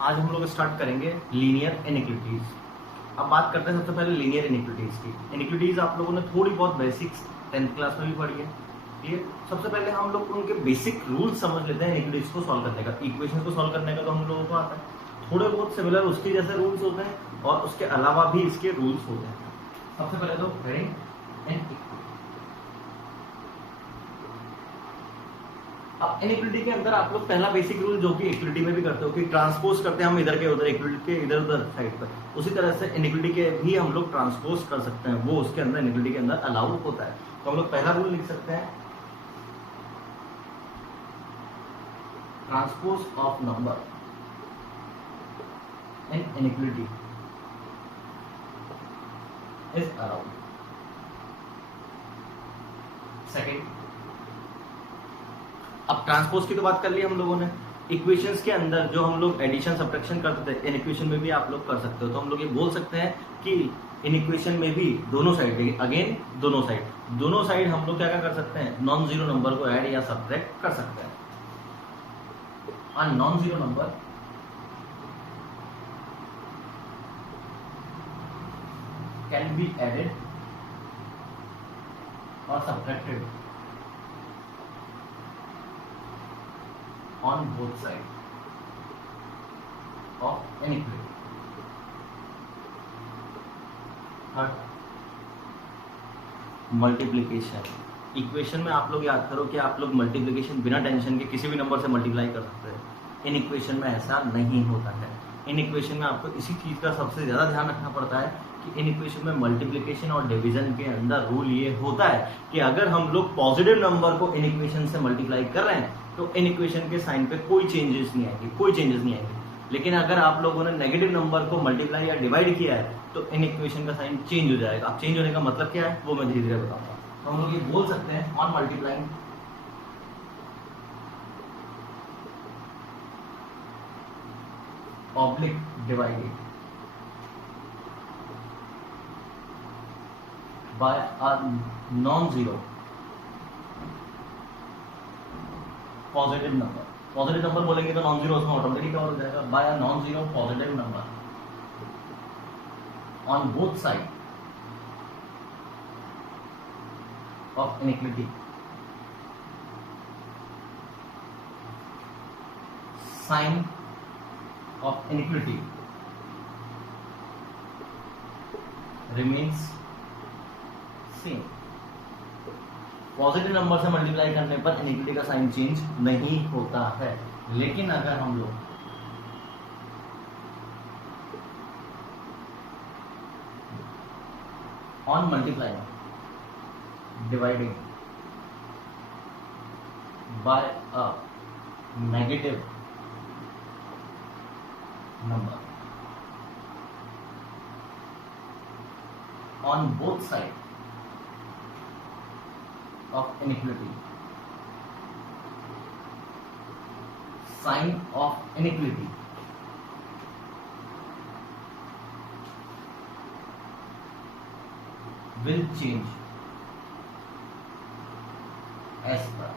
आज हम लोग स्टार्ट करेंगे लीनियर इनइक्विटीज। अब बात करते हैं सबसे पहले लीनियर इनइक्विटीज की। इनइक्विटीज आप लोगों ने थोड़ी बहुत बेसिक्स 10th क्लास में भी पढ़ी है, क्लियर। सबसे पहले हम लोग उनके बेसिक रूल्स समझ लेते हैं इनइक्विटीज को सॉल्व करने का। इक्वेशन को सॉल्व करने का तो हम लोगों को आता है, थोड़े बहुत सिमिलर उसके जैसे रूल्स होते हैं और उसके अलावा भी इसके रूल्स होते हैं। सबसे पहले तो हेडिंग एंड अब इनइक्विटी के अंदर आप लोग पहला बेसिक रूल जो कि इक्विटी में भी करते हो कि ट्रांसपोज करते हैं हम इधर के उधर, इक्विटी के इधर उधर साइड पर, उसी तरह से इनइक्विटी के भी हम लोग ट्रांसपोज कर सकते हैं, वो उसके अंदर इनइक्विटी के अंदर अलाउ होता है। तो हम लोग पहला रूल लिख सकते हैं, transpose of number in iniquity is allowed. Second, अब ट्रांसपोज की तो बात कर ली हम लोगों ने। इक्वेशंस के अंदर जो हम लोग एडिशन सब्ट्रैक्शन करते थे, इन इक्वेशन में भी आप लोग कर सकते हो। तो हम लोग ये बोल सकते हैं कि इन इक्वेशन में भी दोनों साइड, अगेन दोनों साइड हम लोग क्या क्या कर सकते हैं, नॉन जीरो नंबर को ऐड या सब्ट्रैक्ट कर सकते हैं। और non zero number can be added और subtracted on both sides of inequality. Third, multiplication. Equation में आप लोग याद करो कि आप लोग मल्टीप्लीकेशन बिना टेंशन के किसी भी नंबर से मल्टीप्लाई कर सकते हैं। इन इक्वेशन में ऐसा नहीं होता है। इन इक्वेशन में आपको इसी चीज का सबसे ज्यादा ध्यान रखना पड़ता है कि इन इक्वेशन में मल्टीप्लीकेशन और डिवीजन के अंदर रूल ये होता है कि अगर हम लोग पॉजिटिव नंबर को इन इक्वेशन से मल्टीप्लाई कर रहे हैं तो इन इक्वेशन के साइन पे कोई चेंजेस नहीं आएंगे, लेकिन अगर आप लोगों ने नेगेटिव नंबर को मल्टीप्लाई या डिवाइड किया है तो इन इक्वेशन का साइन चेंज हो जाएगा। अब चेंज होने का मतलब क्या है वो मैं धीरे धीरे बताऊंगा। तो हम लोग ये बोल सकते हैं, on multiplying oblique divided by a non zero positive number बोलेंगे तो नॉन जीरो उसमें ऑटोमेटिक हो जाएगा, by a non zero positive number on both side of inequity sign of inequity remains same. Positive number से multiply करने पर iniquity का sign change नहीं होता है, लेकिन अगर हम लोग on multiplying dividing by a negative number on both side of inequality, sign of inequality will change as per।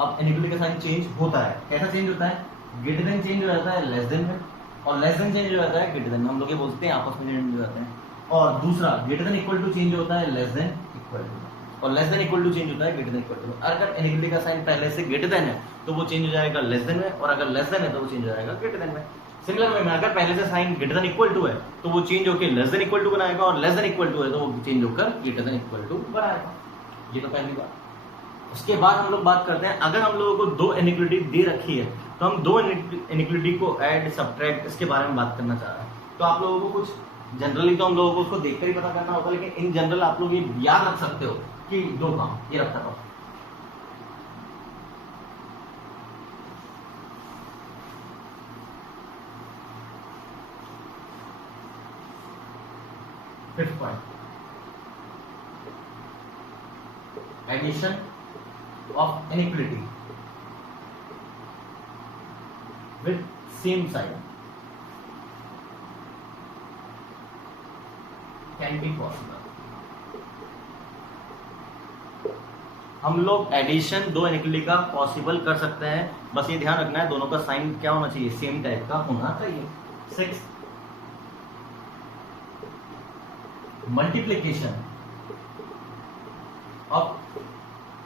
अब इनइक्विटी का साइन चेंज होता है, कैसा चेंज होता है, ग्रेटर देन चेंज हो जाता है लेस देन में, और लेस देन चेंज हो जाता है ग्रेटर देन में। हम लोग ये बोलते हैं आपस में चेंज हो जाते हैं। और दूसरा greater than equal to change होता है लेस देन इक्वल टू, और less than equal to change होता है ग्रेटर देन इक्वल टू। अगर इनइक्विटी का साइन पहले से ग्रेटर देन है तो वो चेंज हो जाएगा लेस देन में, और अगर लेस देन है तो वो चेंज हो जाएगा ग्रेटर देन में। सिमिलर वे में अगर पहले से sign greater than equal to है तो वो चेंज होकर लेस देन इक्वल टू बनाएगा, और लेस देन इक्वल टू है तो वो चेंज होकर ग्रेटर देन इक्वल टू बनाएगा। ये तो पहली बात। उसके बाद हम लोग बात करते हैं, अगर हम लोगों को दो इनइक्विटी दे रखी है तो हम दो इनइक्विटी को ऐड सब्ट्रैक्ट इसके बारे में बात करना चाह रहे हैं। तो आप लोगों को कुछ जनरली तो हम लोगों को उसको देखकर ही पता करना होता है, लेकिन इन जनरल आप लोग ये याद रख सकते हो कि दो काम ये रखता था। Fifth point, addition of inequity with same side can be possible। हम लोग एडिशन दो इनइक्वालिटी का पॉसिबल कर सकते हैं, बस ये ध्यान रखना है दोनों का साइन क्या होना चाहिए, सेम टाइप का होना चाहिए। 6 multiplication of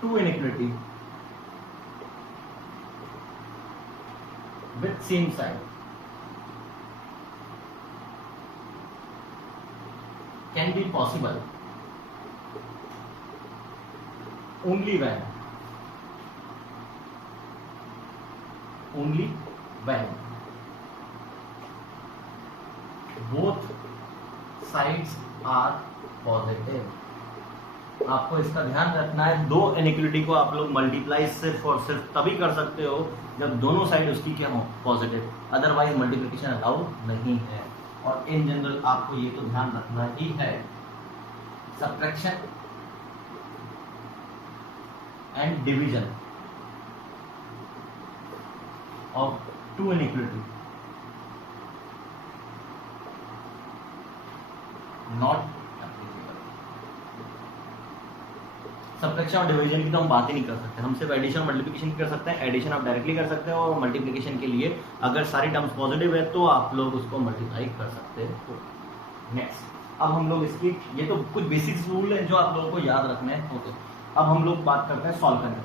two inequality with same sign can be possible only when both sides are positive। आपको इसका ध्यान रखना है, दो इनइक्वालिटी को आप लोग मल्टीप्लाई सिर्फ और सिर्फ तभी कर सकते हो जब दोनों साइड उसकी क्या हो, पॉजिटिव, अदरवाइज मल्टीप्लिकेशन अलाउड नहीं है। और इन जनरल आपको ये तो ध्यान रखना ही है, subtraction and division of two inequality not applicable। Subtraction और डिवीजन की तो हम बात ही नहीं कर सकते, हम सिर्फ एडिशन और मल्टीप्लिकेशन कर सकते हैं। एडिशन आप डायरेक्टली कर सकते हो और मल्टीप्लिकेशन के लिए अगर सारी टर्म्स पॉजिटिव है तो आप लोग उसको मल्टीप्लाई कर सकते हो। नेक्स्ट, अब हम लोग इसकी, ये तो कुछ बेसिक्स रूल है जो आप लोगों को याद रखने हैं। ओके, अब हम लोग बात करते हैं सॉल्व करने की।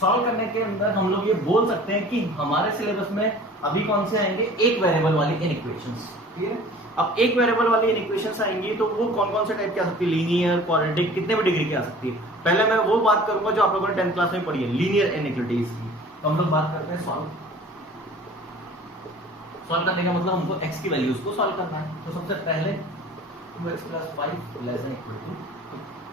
सॉल्व करने के अंदर हम लोग ये बोल सकते हैं कि हमारे सिलेबस में अभी कौन से आएंगे, एक वेरिएबल वाली इनइक्वेशंस। ठीक है, अब एक वेरिएबल वाली इनइक्वेशंस आएंगी तो वो कौन कौन से टाइप की आ सकती है, लीनियर, क्वाड्रेटिक, कितने भी डिग्री की आ सकती है। पहले मैं वो बात करूंगा जो आप लोगों ने 10th क्लास में पढ़ी है, लीनियर इनइक्वालिटीज की। तो हम लोग बात करते हैं सॉल्व करने का मतलब हमको x की वैल्यूज को सॉल्व करना है। तो सबसे पहले 2x + 5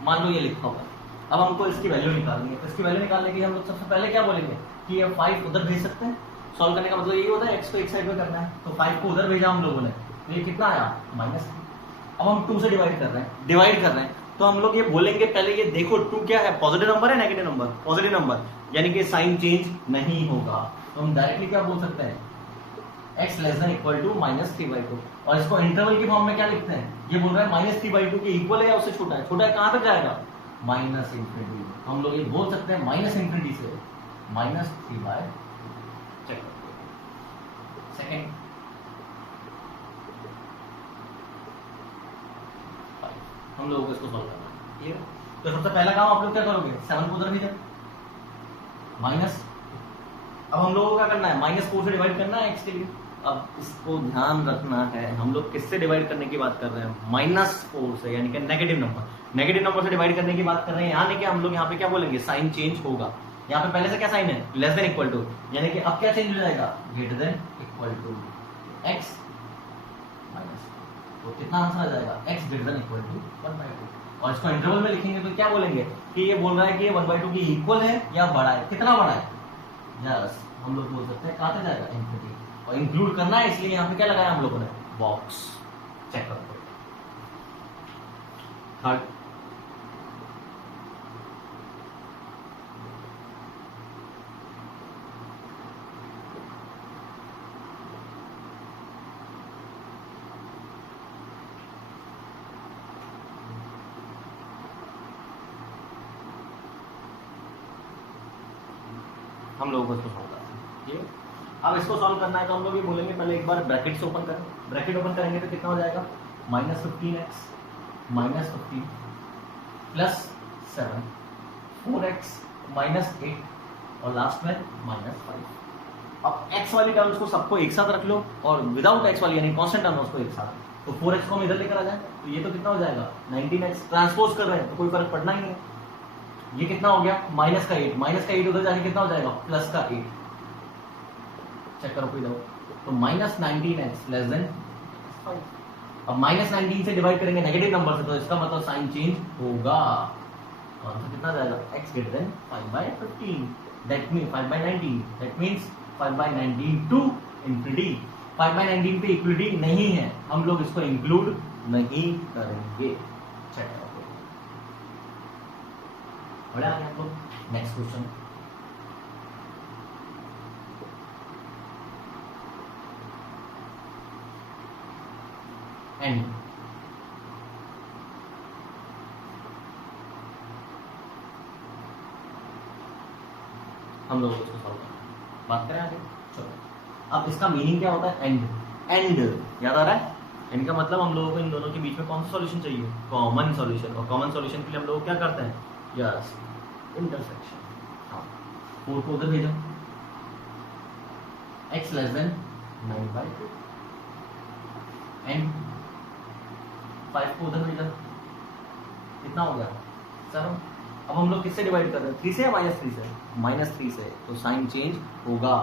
<= मान लो ये लिखा होगा। अब हमको इसकी वैल्यू निकालनी है, तो इसकी वैल्यू निकालने के लिए हम लोग सबसे पहले क्या बोलेंगे कि ये 5 उधर भेज सकते हैं। सॉल्व करने का मतलब यही होता है, x को एक साइड में करना है, तो 5 को उधर भेजा हम लोगों ने, तो ये कितना आया, -3। अब हम 2 से डिवाइड कर रहे हैं, तो हम लोग ये बोलेंगे, पहले ये देखो 2 क्या है, पॉजिटिव नंबर है नेगेटिव नंबर, पॉजिटिव नंबर, यानी कि साइन चेंज नहीं होगा। तो हम डायरेक्टली क्या बोल सकते हैं, x <= -3/2। और इसको इंटरवल की फॉर्म में क्या लिखते हैं, ये बोल रहा है -3/2 के इक्वल है या उससे छोटा है, छोटा है कहां तक जाएगा, -∞। हम लोग ये बोल सकते हैं -∞ से -3/, चेक सेकंड 5। हम लोगों को इसको सॉल्व करना है, क्लियर। तो सबसे पहला काम आप लोग क्या करोगे, 7 को उधर भेजो, माइनस, अब हम लोगों को क्या करना है, -4 से डिवाइड करना है x के लिए। अब इसको ध्यान रखना है, हम लोग किससे डिवाइड करने की बात कर रहे हैं, -4 से, यानी कि नेगेटिव नंबर से डिवाइड करने की बात कर रहे हैं। यहाँ नहीं, हम लोग यहाँ पे क्या बोलेंगे, साइन चेंज होगा। यहाँ पे पहले से क्या साइन है, <= यानी कि अब क्या चेंज हो जाएगा, <= x माइनस, तो कितना आंसर आ जाएगा, x <= 1/2। और इसको इंटरवल में लिखेंगे तो क्या बोलेंगे कि ये बोल रहा है कि ये 1/2 के इक्वल है या बड़ा है, कितना बड़ा है, यस, हम लोग बोल सकते हैं कहां तक जाएगा, इनफिनिटी। और इंक्लूड करना है इसलिए यहाँ पे क्या लगाया हम लोगों ने, बॉक्स। चेक करो थर्ड, हम लोगों को इसको सॉल्व करना है, ठीक है। अब इसको सॉल्व करना है तो हम लोग ये बोलेंगे, पहले एक बार ब्रैकेट्स ओपन करें, ब्रैकेट ओपन करेंगे तो कितना हो जाएगा, -15x -15 + 7 4x -8 और लास्ट में -5। अब x वाली टर्म्स को सबको एक साथ रख लो और विदाउट x वाली यानी कांस्टेंट टर्म्स को एक साथ, तो 4x को हम इधर लेकर आ जाए तो ये तो कितना हो जाएगा, 19x। ट्रांसपोज कर रहे हैं तो कोई फर्क पड़ना ही नहीं है। ये कितना हो गया, -8 उधर जाके कितना हो जाएगा, +8। चेक करो कोई डाउट, तो -19x <= 5। अब -19 से डिवाइड करेंगे नेगेटिव नंबर से, तो इसका मतलब साइन चेंज होगा। तो आंसर कितना जाएगा, x <= 5/15, that means 5/19, that means 5/19 to infinity. 5/19 पे इक्वलिटी नहीं है, हम लोग इसको इंक्लूड नहीं करेंगे। चेक करो, बढ़िया आ गया हम लोग। नेक्स्ट क्वेश्चन, एंड हम लोगों को इसको सॉल्व करना है। बात करें आगे, चलो। अब इसका मीनिंग क्या होता है? एंड याद आ रहा है? एंड का मतलब हम लोगों को इन दोनों के बीच में कौन सा सॉल्यूशन चाहिए? Common solution. और कॉमन सॉल्यूशन के लिए हम लोग क्या करते हैं? Yes, intersection. हाँ, 4 को उधर भेजो, x लेस देन 9/2 एंड 5 को उधर भेजो, कितना हो गया? 7। अब हम लोग किससे डिवाइड कर रहे हैं? 3 से या -3 से? -3 से। तो साइन चेंज होगा।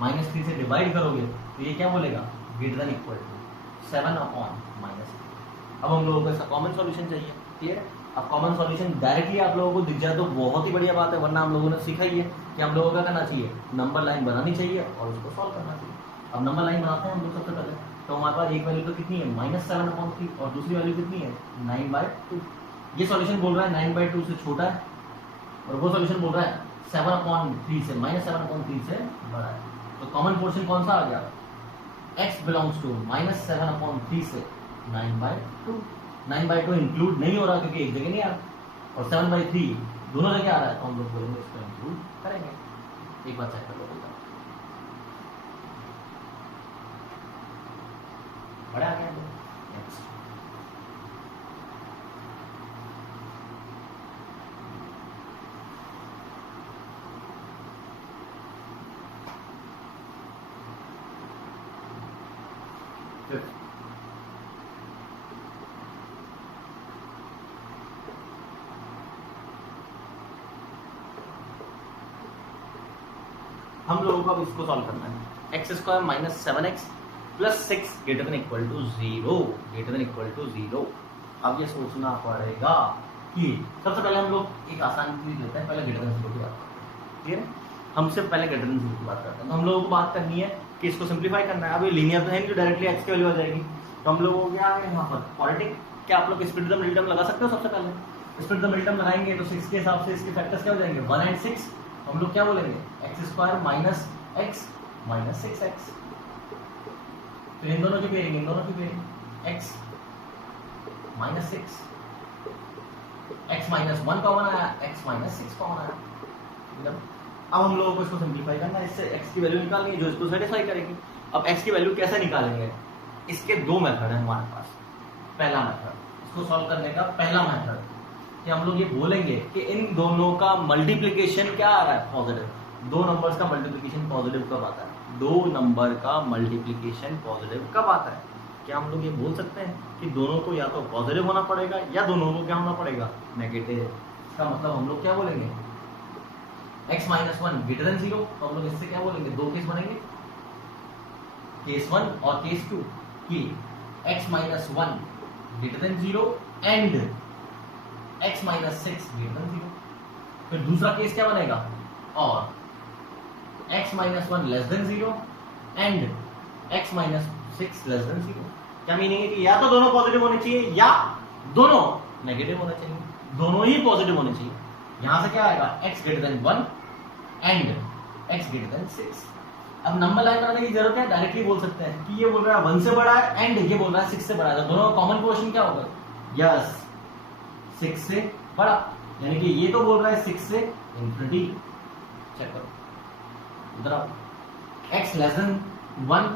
-3 से डिवाइड करोगे तो ये क्या बोलेगा? Greater than equal to 7/-3। अब हम लोगों को इसका कॉमन सॉल्यूशन चाहिए। क्लियर है? अब कॉमन सॉल्यूशन डायरेक्टली आप लोगों को दिख जाए तो बहुत ही बढ़िया बात है, वरना हम लोगों ने सीखा ही है कि हम लोगों को क्या करना चाहिए? नंबर लाइन बनानी चाहिए और उसको सॉल्व करना चाहिए। अब नंबर लाइन बनाते हैं हम लोग सबसे पहले। तो हमारे पास एक वैल्यू तो कितनी है? -7/3 और दूसरी वैल्यू कितनी है? 9/2। ये सॉल्यूशन बोल रहा है 9/2 से छोटा है और वो सॉल्यूशन बोल रहा है 7/3 से -7/3 से बड़ा है। तो कॉमन पोर्शन कौन सा आ गया? x बिलोंग्स टू -7/3 से 9/2। 9/2 इंक्लूड नहीं हो रहा क्योंकि एक जगह नहीं आ रहा, और 7/3 दोनों जगह आ रहा है, तो हम लोग बोलेंगे इसको इंक्लूड करेंगे। एक बार चेक कर लो बेटा, बड़ा आ गया। नेक्स्ट, हम लोगों को अब इसको सॉल्व करना है। x² - 7x + 6 greater than equal to 0, greater than equal to 0। अब ये सोचना पड़ेगा कि सबसे पहले हम लोग एक आसान चीज लेते हैं, पहले ग्रेटर देन 0 की बात करते हैं। ठीक है, हमसे पहले ग्रेटर देन 0 की बात करते हैं। तो हम लोगों को बात करनी है कि इसको सिंप्लीफाई करना है। अब ये लीनियर तो है नहीं जो डायरेक्टली x की वैल्यू आ जाएगी, तो हम लोगों को क्या है यहाँ पर क्वाड्रेटिक। क्या आप लोग स्प्लिट द मिडिल टर्म लगा सकते हो? सबसे पहले स्प्लिट द मिडिल टर्म लगाएंगे तो 6 के हिसाब से इसके फैक्टर्स क्या हो जाएंगे? 1 और 6। हम लोग क्या बोलेंगे? x² - x - 6x। तो इन दोनों की पेयरिंग, इन दोनों की पेयरिंग, x - 6, x - 1 कॉमन आया, x - 6 कॉमन आया। अब हम लोगों को इसको सिंप्लीफाई करना है, इससे x की वैल्यू निकालनी है जो इसको सेटिस्फाई करेगी। अब x की वैल्यू कैसे निकालेंगे? इसके दो मेथड है हमारे पास। पहला मेथड, इसको सॉल्व करने का पहला मेथड कि हम लोग ये बोलेंगे कि इन दोनों का मल्टीप्लिकेशन क्या आ रहा है? पॉजिटिव। दो नंबर्स का मल्टीप्लिकेशन पॉजिटिव कब आता है? दो नंबर का मल्टीप्लिकेशन पॉजिटिव कब आता है? क्या हम लोग ये बोल सकते हैं कि दोनों को या तो पॉजिटिव होना पड़ेगा या दोनों को क्या होना पड़ेगा? नेगेटिव। इसका मतलब हम लोग क्या बोलेंगे? x - 1 greater than 0। तो हम लोग इससे क्या बोलेंगे? दो केस बनेंगे, केस 1 और केस 2 कि x - 1 greater than 0 and x - 6 greater then 0। फिर दूसरा केस क्या बनेगा? और x - 1 less than 0 and x - 6 less than 0। क्या मीनिंग है कि या तो दोनों पॉजिटिव होने चाहिए या दोनों नेगेटिव होने चाहिए, दोनों ही पॉजिटिव होने चाहिए। यहां से क्या आएगा? x greater than 1 and x greater than 6। अब नंबर लाइन बनाने की जरूरत है, डायरेक्टली बोल सकते हैं कि ये बोल रहा है 1 से बड़ा है एंड ये बोल रहा है 6 से बड़ा है, तो दोनों का कॉमन पोर्शन क्या होगा? यस, 6 से बड़ा। यानी कि ये तो बोल रहा है 6 से इंफिनिटी। चेक करो इधर आओ, x less than 1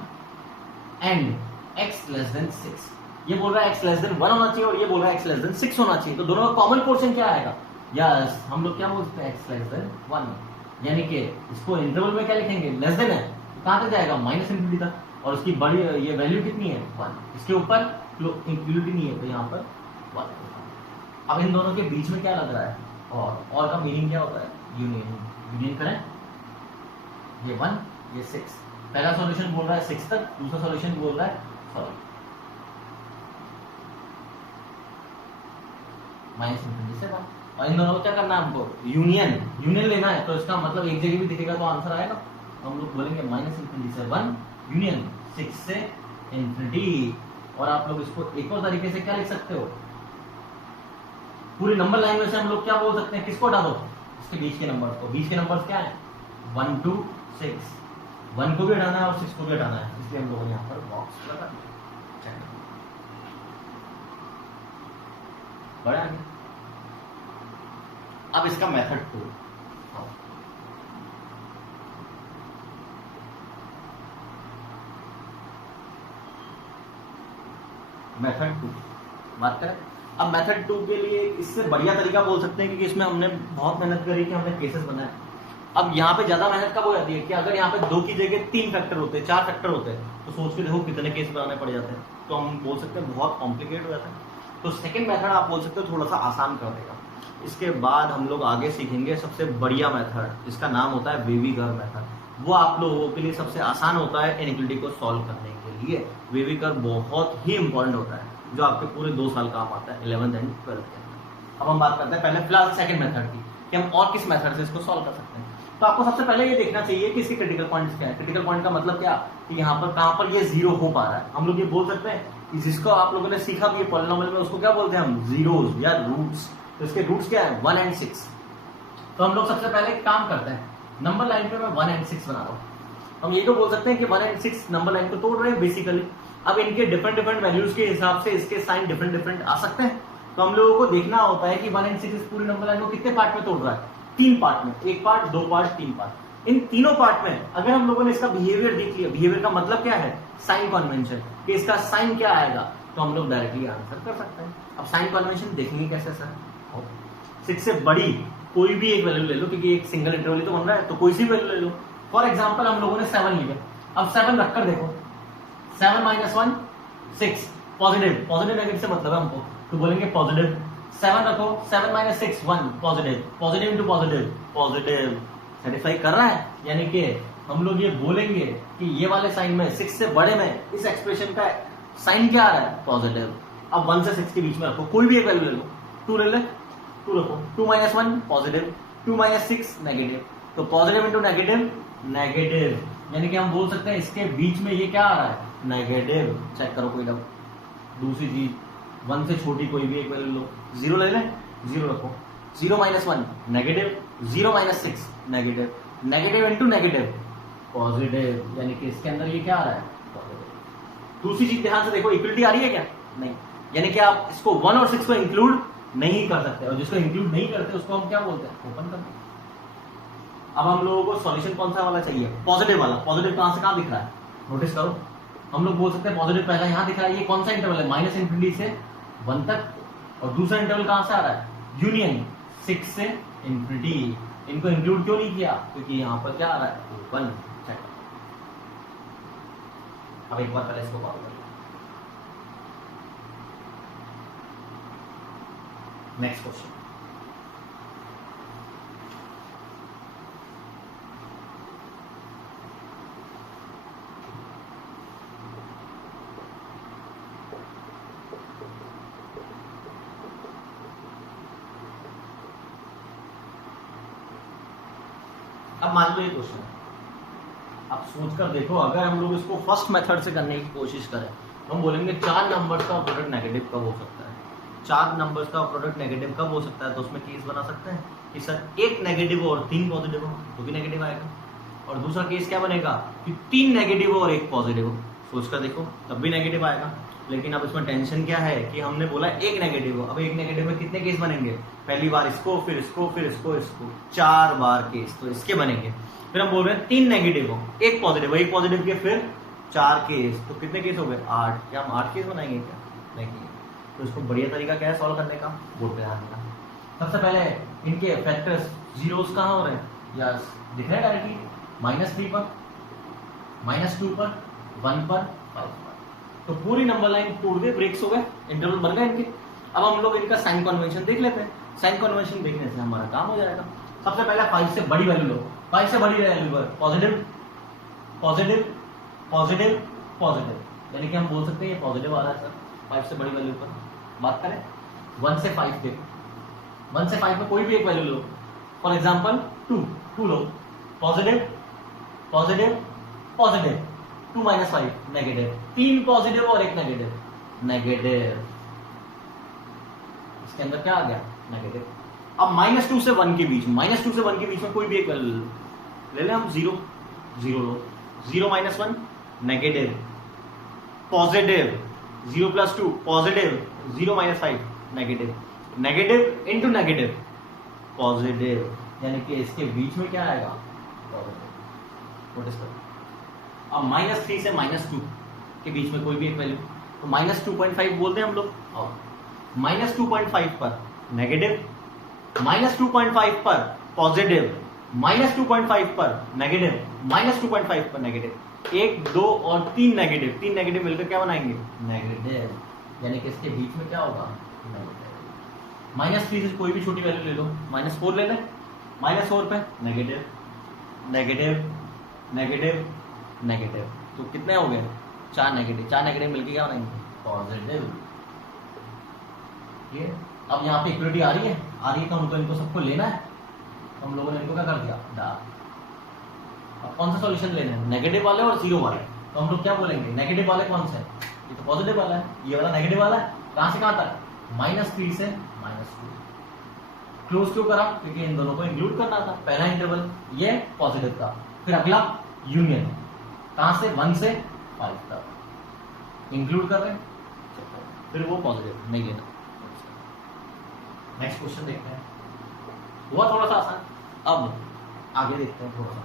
and x less than 6। ये बोल रहा है x लेस देन 1 होना चाहिए और ये बोल रहा है x लेस देन 6 होना चाहिए, तो दोनों का कॉमन पोर्शन क्या आएगा? यस, हम लोग क्या बोलते हैं? x less than 1। यानी कि इसको इंटरवल में क्या लिखेंगे? लेस देन है, कहां तक जाएगा? -इंफिनिटी तक, और उसकी बड़ी ये वैल्यू कितनी है? 1। इसके ऊपर इंक्लूड नहीं है तो यहाँ पर 1। अब इन दोनों के बीच में क्या लग रहा है? और का मीनिंग क्या होता है? यूनियन। यूनियन करें, ये 1 ये 6। पहला सॉल्यूशन बोल रहा है 6 तक, दूसरा सॉल्यूशन बोल रहा है -इंफिनिटी से 1। और इन दोनों को क्या करना है? हमको यूनियन लेना है, तो इसका मतलब एक जगह भी दिखेगा तो आंसर आएगा। तो हम लोग बोलेंगे -इंफिनिटी से 1 यूनियन 6 से इंफिनिटी। और आप लोग इसको एक और तरीके से क्या लिख सकते हो? पूरी नंबर लाइन में से हम लोग क्या बोल सकते हैं? किसको हटा दो? इसके बीच के नंबर्स को। बीच के नंबर्स क्या है? 1 2 6। 1 को भी हटाना है और 6 को भी हटाना है, इसलिए हम लोगों ने यहाँ पर बॉक्स लगा दिया। बड़ा है। अब इसका मेथड 2, मेथड 2 बात करें। अब मेथड 2 के लिए इससे बढ़िया तरीका बोल सकते हैं, क्योंकि इसमें हमने बहुत मेहनत करी कि हमने केसेस बनाए। अब यहाँ पे ज्यादा मेहनत कब हो जाती है कि अगर यहाँ पे 2 की जगह 3 फैक्टर होते हैं, 4 फैक्टर होते हैं, तो सोच के देखो कितने केस बनाने पड़ जाते हैं। तो हम बोल सकते हैं बहुत कॉम्प्लिकेट हो जाता है। तो सेकेंड मेथड आप बोल सकते हो थोड़ा सा आसान कर देगा। इसके बाद हम लोग आगे सीखेंगे सबसे बढ़िया मेथड, जिसका नाम होता है वेवी-घर मेथड। वो आप लोगों के लिए सबसे आसान होता है इनइक्वालिटी को सॉल्व करने के लिए। वेवी-घर बहुत ही इंपॉर्टेंट होता है, जो आपके पूरे 2 साल काम आता है 11th एंड 12th के अंदर। अब हम बात करते हैं पहले फिलहाल सेकंड मेथड की, कि हम और किस मेथड से इसको सॉल्व कर सकते हैं। तो आपको सबसे पहले ये देखना चाहिए कि इसके क्रिटिकल पॉइंट्स क्या है। क्रिटिकल पॉइंट का मतलब क्या, कि यहाँ पर कहाँ पर ये जीरो हो पा रहा है। हम लोग ये बोल सकते हैं कि जिसको आप लोगों ने सीखा भी है पॉलिनोमियल में, उसको क्या बोलते हैं हम, जीरोस या रूट्स। तो इसके रूट्स क्या है, 1 and 6। तो हम लोग सबसे पहले एक काम करते हैं, नंबर लाइन पे मैं 1 and 6 बना रहा हूँ। हम ये तो बोल सकते हैं कि 1 and 6 नंबर लाइन को तोड़ रहे हैं बेसिकली। अब इनके डिफरेंट डिफरेंट वैल्यूज के हिसाब से इसके साइन डिफरेंट डिफरेंट आ सकते हैं। तो हम लोगों को देखना होता है कि 1 and 6 इस पूरी नंबर लाइन को कितने पार्ट में तोड़ रहा है, 3 पार्ट में, 1 पार्ट, 2 पार्ट, 3 पार्ट। इन तीनों पार्ट में अगर हम लोगों ने इसका बिहेवियर देख लिया, बिहेवियर का मतलब क्या है, साइन कन्वेंशन, कि इसका साइन क्या आएगा, तो हम लोग डायरेक्टली आंसर कर सकते हैं। अब साइन कन्वेंशन देखेंगे कैसे सर, 6 से बड़ी कोई भी एक वैल्यू ले लो, क्योंकि एक सिंगल इंटरवल तो बन रहा है, तो कोई सी वैल्यू ले लो। फॉर एग्जांपल हम लोगों ने 7 लिया। अब 7 रखकर देखो, 7 - 1 6, पॉजिटिव, पॉजिटिव नेगेटिव से मतलब है हमको, तो बोलेंगे पॉजिटिव। 7 रखो, 7 - 6 1, positive, positive into positive, positive. Satisfy कर रहा है, यानी कि हम लोग ये बोलेंगे कि ये वाले साइन में 6 से बड़े में इस एक्सप्रेशन का साइन क्या आ रहा है, पॉजिटिव। अब 1 से 6 के बीच में रखो, कोई भी एक वैल्यू ले लो, 2 ले ले, 2 रखो, 2 - 1 पॉजिटिव, 2 - 6 नेगेटिव। तो पॉजिटिव इंटू नेगेटिव, नेगेटिव, यानी कि हम बोल सकते हैं इसके बीच में ये क्या आ रहा है, नेगेटिव। चेक करो कोई डाउट। दूसरी चीज, 1 से छोटी कोई भी एक वैल्यू लो, 0 ले लें, 0 रखो, 0 - 1 negative, 0 - 6 negative, negative into negative, positive, यानी कि इसके अंदर ये क्या आ रहा है, पॉजिटिव। दूसरी चीज ध्यान से देखो, इक्वलिटी आ रही है क्या, नहीं, यानी कि आप इसको 1 और 6 को इंक्लूड नहीं कर सकते, और जिसको इंक्लूड नहीं करते उसको हम क्या बोलते हैं, ओपन करते हैं। अब हम लोगों को सॉल्यूशन कौन सा वाला चाहिए, पॉजिटिव वाला। पॉजिटिव कहां से कहां दिख रहा है, नोटिस करो। हम लोग बोल सकते हैं पॉजिटिव पहला यहां दिख रहा है, ये कौन सा इंटरवल है, -∞ से 1 तक, और दूसरा इंटरवल कहां से आ रहा है, यूनियन 6 से ∞। इनको इंक्लूड क्यों नहीं किया, क्योंकि यहां पर क्या आ रहा है, ओपन। चेक। अब एक बार पहले इसको कॉल करें। नेक्स्ट क्वेश्चन, अब मान लो ये क्वेश्चन है, अब सोचकर देखो, अगर हम लोग इसको फर्स्ट मेथड से करने की कोशिश करें, तो हम बोलेंगे 4 नंबर्स का प्रोडक्ट नेगेटिव कब हो सकता है, 4 नंबर्स का प्रोडक्ट नेगेटिव कब हो सकता है। तो उसमें केस बना सकते हैं कि सर एक नेगेटिव और 3 पॉजिटिव हो, तो भी नेगेटिव आएगा। और दूसरा केस क्या बनेगा कि 3 नेगेटिव हो और 1 पॉजिटिव हो, सोचकर देखो तब भी नेगेटिव आएगा। लेकिन अब इसमें टेंशन क्या है कि हमने बोला एक नेगेटिव हो। अब एक नेगेटिव में कितने केस बनेंगे, पहली बार इसको, फिर इसको, फिर इसको, इसको, 4 बार केस तो इसके बनेंगे। फिर हम बोल रहे हैं 3 नेगेटिव हो, 1 पॉजिटिव हो, 1 पॉजिटिव के फिर 4 केस, तो कितने केस हो गए, 8। क्या हम 8 केस बनाएंगे क्या, नहीं। तो इसको बढ़िया तरीका क्या है सॉल्व करने का, बोर्ड पे ध्यान देना। सबसे पहले इनके फैक्टर्स जीरोस कहाँ हो रहे हैं, यस दिख रहे हैं डायरेक्टली, -3 पर, -2 पर, 1 पर, 5 पर। तो पूरी नंबर लाइन टूट गई, ब्रेक्स हो गए, इंटरवल बन गए इनके। अब हम लोग इनका साइन कन्वेंशन देख लेते हैं। साइन कन्वेंशन देखने से हमारा काम हो जाएगा। सबसे पहले 5 से बड़ी वैल्यू लो, 5 से बड़ी वैल्यू पर पॉजिटिव, पॉजिटिव, पॉजिटिव, पॉजिटिव, यानी कि हम बोल सकते हैं ये पॉजिटिव आ रहा है सर 5 से बड़ी वैल्यू पर। बात करें 1 से 5 पे, 1 से 5 में कोई भी एक value low, for example 2 low, positive, positive, positive, 2 - 5 negative, 3 positive और 1 नेगेटिव, नेगेटिव। इसके अंदर क्या आ गया, नेगेटिव। अब -2 से 1 के बीच, -2 से 1 के बीच में कोई भी एक वैल्यू ले लें हम, 0 लो, 0 - 1 negative, positive, 0 + 2 positive, 0 - 5 negative, negative into negative, positive, यानी कि इसके बीच में क्या आएगा, पॉजिटिव। नोटिस करो। अब -3 से -2 के बीच में कोई भी एक वैल्यू, तो -2.5 बोलते हैं हम लोग। और -2.5 पर नेगेटिव, -2.5 पर पॉजिटिव, -2.5 पर नेगेटिव, -2.5 पर नेगेटिव, 1 2 और 3 नेगेटिव, 3 नेगेटिव मिलकर क्या बनाएंगे? नेगेटिव। यानी कि इसके बीच में क्या होगा? नेगेटिव। -3 से कोई भी छोटी वैल्यू ले लो, -4 ले लें, -4 पे नेगेटिव, नेगेटिव, नेगेटिव, नेगेटिव, तो कितने हो गए? 4 नेगेटिव, 4 नेगेटिव मिलकर क्या बनाएंगे? पॉजिटिव। ये अब यहाँ पे इक्वलिटी आ रही है, तो हमको इनको सबको लेना है, तो हम लोगों ने इनको क्या कर दिया? डाल। अब कौन सा सॉल्यूशन लेना है? नेगेटिव वाले और जीरो वाले। तो हम लोग क्या बोलेंगे? नेगेटिव वाले कौन से? ये तो पॉजिटिव वाला है, ये वाला नेगेटिव वाला है। कहां से कहां तक? -3 से -2। क्लोज क्यों करा? क्योंकि इन दोनों को इंक्लूड करना था। पहला इंटरवल ये पॉजिटिव था, फिर अगला यूनियन, कहां से? 1 से 5 तक इंक्लूड कर रहे हैं, फिर वो पॉजिटिव नहीं लेना। नेक्स्ट क्वेश्चन देखते हैं। हुआ थोड़ा सा आसान, अब आगे देखते हैं थोड़ा सा।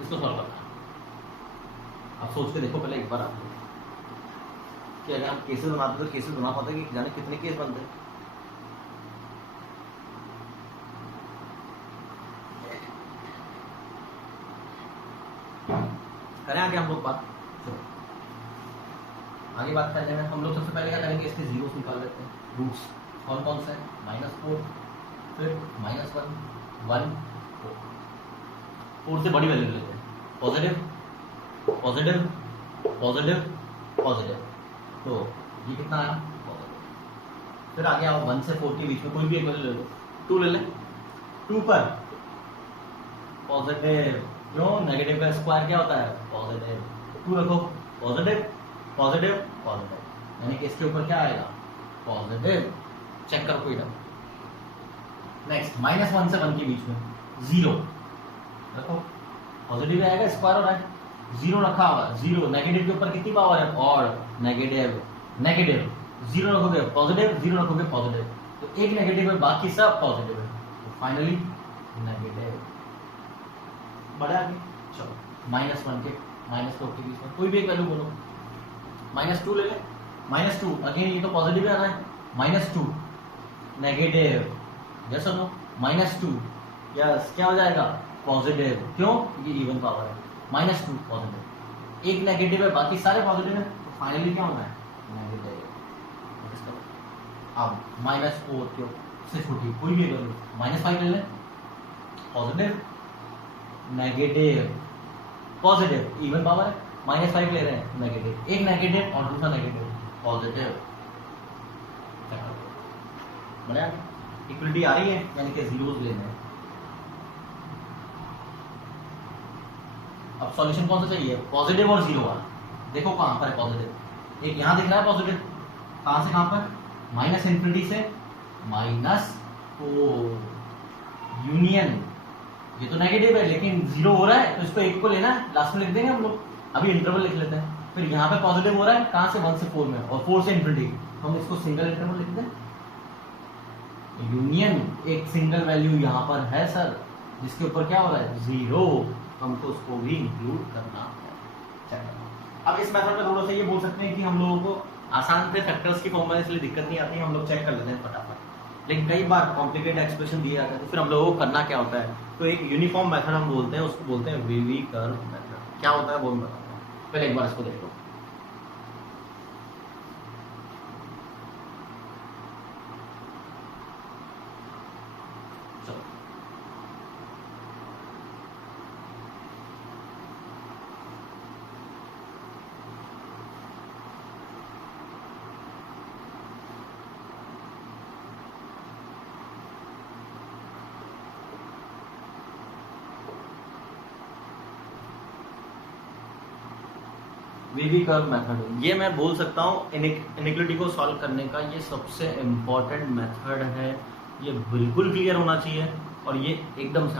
इसको सॉल्व करना है। आप सोच के देखो पहले एक बार, आप कि अगर आप केसेस बनाते तो केसेस बना पाते कि जाने कितने केस बनते। करें आगे हम लोग बात। आगे बात करने में हम लोग सबसे पहले क्या करेंगे? इसके जीरोस निकाल लेते हैं। रूट्स कौन कौन से हैं? -4, फिर -1, 1, 4 से बड़ी वैल्यू लेते हैं। पॉजिटिव, पॉजिटिव, पॉजिटिव, पॉजिटिव, तो ये कितना आया? पॉजिटिव। फिर आगे आओ 1 से 4 के बीच में कोई भी एक वैल्यू ले लो। 2 ले लें, 2 पर पॉजिटिव, क्यों? नेगेटिव का स्क्वायर क्या होता है? पॉजिटिव। 2 रखो, पॉजिटिव, पॉजिटिव, पॉजिटिव, यानी कि इसके ऊपर क्या आएगा? पॉजिटिव। चेक करो कोई ना। नेक्स्ट -1 से 1 के बीच में 0 रखो, पॉजिटिव आएगा, स्क्वायर हो रहा है, 0 रखा हुआ, 0, नेगेटिव के ऊपर कितनी पावर है? और नेगेटिव, नेगेटिव, 0 रखोगे पॉजिटिव, 0 रखोगे पॉजिटिव, तो एक नेगेटिव है, बाकी सब पॉजिटिव है, तो फाइनली नेगेटिव। बढ़ा आगे, चलो -1 के -4 के बीच में कोई भी एक वैल्यू बोलो। -2 ले लें, -2 अगेन ये तो पॉजिटिव आ रहा है, -2 नेगेटिव, जैसा नो -2 यस क्या हो जाएगा? पॉजिटिव। क्यों? ये इवन पावर है, -2 पॉजिटिव, एक नेगेटिव है, बाकी सारे पॉजिटिव है, तो फाइनली क्या होना है? नेगेटिव। अब -4 क्यों से छोटी कोई भी वैल्यू, -5 ले लें, positive, negative, positive, even power है, -5 ले रहे हैं, नेगेटिव, एक नेगेटिव और दूसरा नेगेटिव, पॉजिटिव। बढ़िया, इक्वलिटी आ रही है, यानी कि जीरोस लेने हैं। अब सॉल्यूशन कौन सा चाहिए? पॉजिटिव और जीरो वाला। देखो कहां पर है पॉजिटिव, एक यहां दिख रहा है पॉजिटिव, कहां से कहां पर? -∞ से -4 यूनियन, ये तो नेगेटिव है लेकिन जीरो हो रहा है, तो इसको एक को लेना है, लास्ट में लिख देंगे हम लोग, अभी इंटरवल लिख लेते हैं। फिर यहाँ पे पॉजिटिव हो रहा है, कहां से? 1 से 4 में, और 4 से इन्फिनिटी, तो हम इसको सिंगल इंटरवल लिख दें, यूनियन, एक सिंगल वैल्यू यहाँ पर है सर, जिसके ऊपर क्या हो रहा है? 0, हमको उसको भी इंक्लूड करना है। अब इस मेथड में थोड़ा सा ये बोल सकते हैं कि हम लोगों को आसान थे फैक्टर्स की फॉर्म में, इसलिए दिक्कत नहीं आती, हम लोग चेक कर लेते हैं फटाफट। लेकिन कई बार कॉम्प्लिकेटेड एक्सप्रेशन दिए जाते हैं, तो फिर हम लोगों को करना क्या होता है? तो एक यूनिफॉर्म मेथड हम बोलते हैं, उसको बोलते हैं वीवी कर्व मेथड। क्या होता है वो मैं बताता हूँ, पहले एक बार इसको देख लो। वीवी कर्व मेथड, ये मैं बोल सकता हूँ इनइक्वालिटी को सॉल्व करने का ये सबसे इम्पोर्टेंट मेथड है। ये बिल्कुल क्लियर होना चाहिए, और ये एकदम से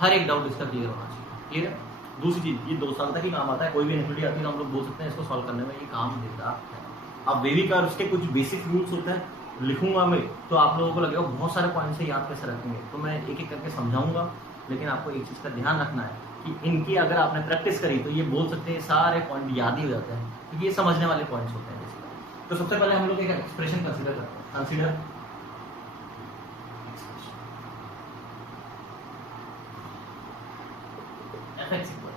हर एक डाउट इसका क्लियर होना चाहिए। क्लियर है? दूसरी चीज, ये 2 साल तक ही काम आता है, कोई भी इनइक्वालिटी आती है तो हम लोग बोल सकते हैं इसको सॉल्व करने में ये काम देता है। अब वेवी कर्व्स के कुछ बेसिक रूल्स होते हैं, लिखूंगा मैं तो आप लोगों को लगेगा बहुत सारे पॉइंट्स है, याद कैसे रखेंगे, तो मैं एक एक करके समझाऊंगा। लेकिन आपको एक चीज़ का ध्यान रखना है कि इनकी अगर आपने प्रैक्टिस करी तो ये बोल सकते हैं सारे पॉइंट याद ही हो जाते हैं, क्योंकि ये समझने वाले पॉइंट्स होते हैं बेसिकली। तो सबसे पहले हम लोग एक एक्सप्रेशन कंसीडर करते हैं, कंसीडर fx equal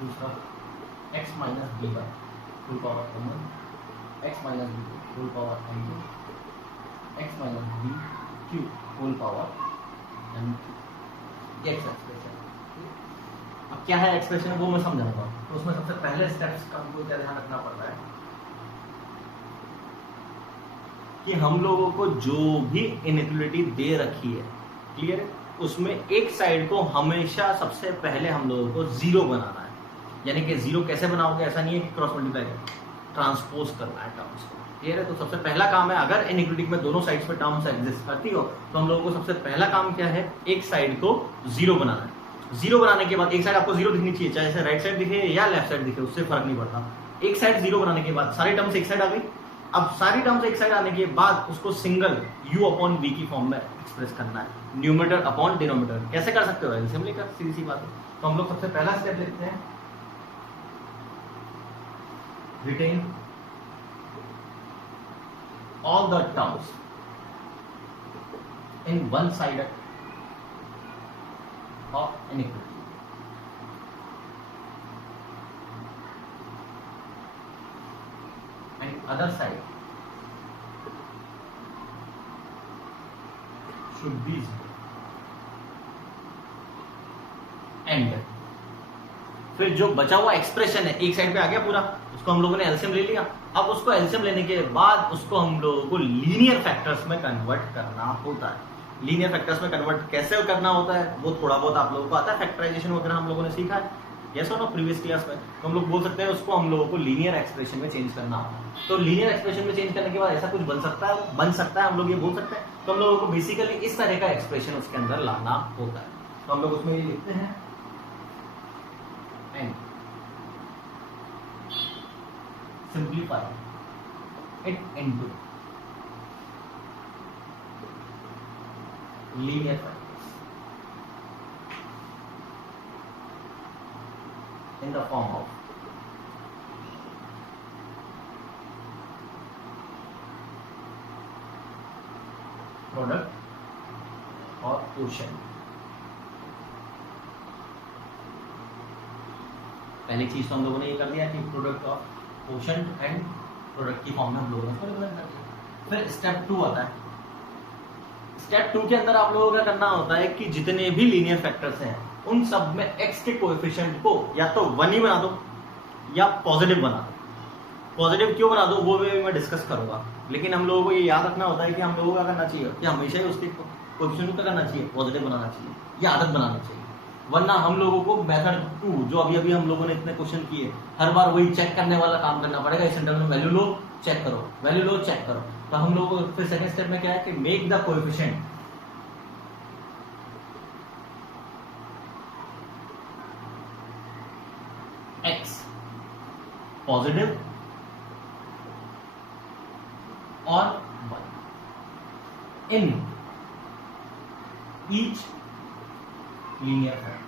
दूसरा x minus b by full power common x minus b full power n2 x minus b q full power n ये एक्सप्रेशन। अब क्या है एक्सप्रेशन वो मैं समझाऊंगा। तो उसमें सबसे पहले स्टेप्स का हमको क्या ध्यान रखना पड़ता है कि हम लोगों को जो भी इनइक्वालिटी दे रखी है, क्लियर है, उसमें एक साइड को हमेशा सबसे पहले हम लोगों को जीरो बनाना है। यानी कि जीरो कैसे बनाओगे, ऐसा नहीं है कि क्रॉस मल्टीप्लाई ट्रांसपोज करना है टर्म्स को, क्लियर है। तो सबसे पहला काम है, अगर इनइक्वालिटी में दोनों साइड्स पे टर्म्स एग्जिस्ट करती हो तो हम लोगों को सबसे पहला काम क्या है, एक साइड को जीरो बनाना है। जीरो बनाने के बाद एक साइड आपको जीरो दिखनी चाहिए, चाहे से राइट साइड दिखे या लेफ्ट साइड दिखे, उससे फर्क नहीं पड़ता। एक साइड जीरो बनाने के बाद सारी टर्म्स एक साइड आ गई। अब सारी टर्म्स एक साइड आने के बाद उसको सिंगल u अपॉन v की फॉर्म में एक्सप्रेस करना है, न्यूमरेटर अपॉन डिनोमिनेटर। कैसे कर सकते हो, एलसीएम लेकर, सीधी सी बात है। तो हम लोग सबसे पहला स्टेप लिखते हैं, retain all the terms in one side of inequality and other side should be zero and फिर जो बचा हुआ एक्सप्रेशन है एक साइड पे आ गया पूरा, उसको हम लोगों ने एलसीएम ले लिया। अब उसको एलसीएम लेने के बाद उसको हम लोगों को लीनियर फैक्टर्स में कन्वर्ट करना होता है। लीनियर फैक्टर्स में कन्वर्ट कैसे करना होता है वो थोड़ा बहुत आप लोगों को आता है, फैक्टराइजेशन वगैरह हम लोगों ने सीखा है, यस और नो, प्रीवियस क्लास में। तो हम लोग बोल सकते हैं उसको हम लोगों को लीनियर एक्सप्रेशन में चेंज करना होता है। तो लीनियर एक्सप्रेशन में चेंज करने के बाद ऐसा कुछ बन सकता है, हम लोग ये बोल सकते हैं। तो हम लोगों को बेसिकली इस तरह का एक्सप्रेशन उसके अंदर लाना होता है। तो हम लोग उसमें ये लिखते हैं and simplify it into linear factors in the form of product or quotient। पहली चीज तो हम लोगों ने ये कर दिया कि product of quotient and product की फॉर्म में हम लोगों ने उसको रिप्रेजेंट कर दिया। फिर स्टेप 2 आता है। स्टेप 2 के अंदर आप लोगों का करना होता है कि जितने भी लीनियर फैक्टर्स हैं उन सब में x के कोएफिशिएंट को या तो 1 ही बना दो या पॉजिटिव बना दो। पॉजिटिव क्यों बना दो वो भी मैं डिस्कस करूंगा, लेकिन हम लोगों को ये याद रखना होता है कि हम लोगों का करना चाहिए कि हमेशा ही उसके कोएफिशिएंट का करना चाहिए, पॉजिटिव बनाना चाहिए, ये आदत बनानी चाहिए। वरना हम लोगों को मेथड 2 जो अभी हम लोगों ने इतने क्वेश्चन किए, हर बार वही चेक करने वाला काम करना पड़ेगा। इस इंटरवल में वैल्यू लो चेक करो, वैल्यू लो चेक करो। तो हम लोगों को फिर सेकंड स्टेप में क्या है कि make the coefficient x positive और 1 इन ईच लीनियर फैक्टर।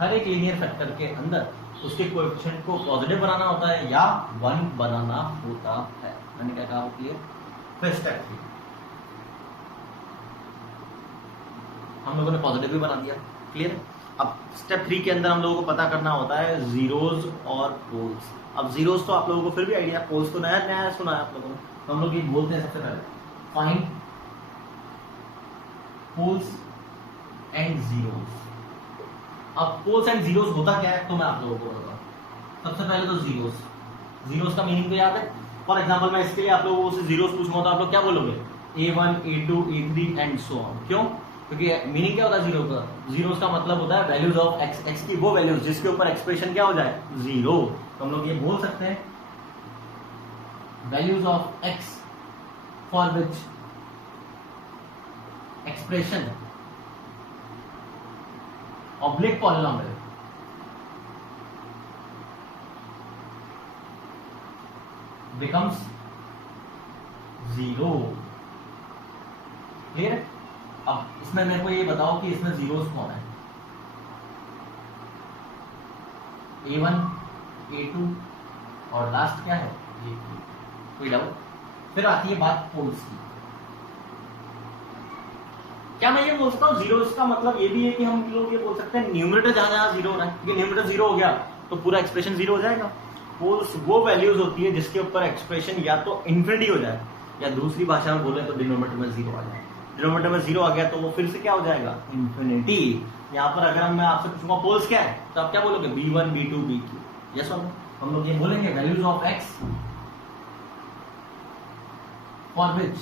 हर एक लीनियर फैक्टर के अंदर उसके कोएफिशिएंट को पॉजिटिव बनाना होता है या 1 बनाना होता है। मैंने क्या कहा, क्लियर। फिर स्टेप 3 हम लोगों ने पॉजिटिव भी बना दिया, क्लियर। अब स्टेप 3 के अंदर हम लोगों को पता करना होता है जीरोज और पोल्स। अब जीरोज तो आप लोगों को फिर भी आइडिया, पोल्स तो नया सुना है आप लोगों ने। तो हम लोग ये बोलते हैं सबसे पहले फाइंड पोल्स एंड जीरोज। अब पोल्स एंड जीरोज होता क्या है तो मैं आप लोगों को बताऊं। सबसे पहले तो जीरोज का मीनिंग तो याद है। फॉर एग्जांपल मैं इसके लिए आप लोगों से जीरोज पूछूंगा तो आप लोग क्या बोलोगे, A1 A2 A3 and so on. क्यों, क्योंकि मीनिंग क्या होता है जीरो का? जीरो का मतलब होता है वैल्यूज ऑफ एक्स, एक्स की वो वैल्यूज जिसके ऊपर एक्सप्रेशन क्या हो जाए? जीरो। तो हम लोग ये बोल सकते हैं values of x for which expression oblique polynomial becomes zero. Clear? अब इसमें मेरे को ये बताओ कि इसमें जीरोस कौन है? A1, A2 और लास्ट क्या है? A3। कोई डाउट? फिर आती है बात पोल्स की। क्या मैं ये बोल सकता हूँ जीरोस का मतलब ये भी है कि हम लोग ये बोल सकते हैं न्यूमरेटर जहां जहां जीरो हो रहा है, क्योंकि न्यूमरेटर जीरो हो गया तो पूरा एक्सप्रेशन जीरो हो जाएगा। पोल्स वो वैल्यूज होती है जिसके ऊपर एक्सप्रेशन या तो इन्फिनिटी हो जाए या दूसरी भाषा में बोले तो डिनोमिनेटर में जीरो आ जाए। डिनोमिनेटर में जीरो आ गया तो वो फिर से क्या हो जाएगा? इन्फिनिटी। यहाँ पर अगर मैं आपसे पूछूंगा पोल्स क्या है तो आप क्या बोलोगे? B1, B2, B3। यस और नो? हम लोग ये बोलेंगे values of x for which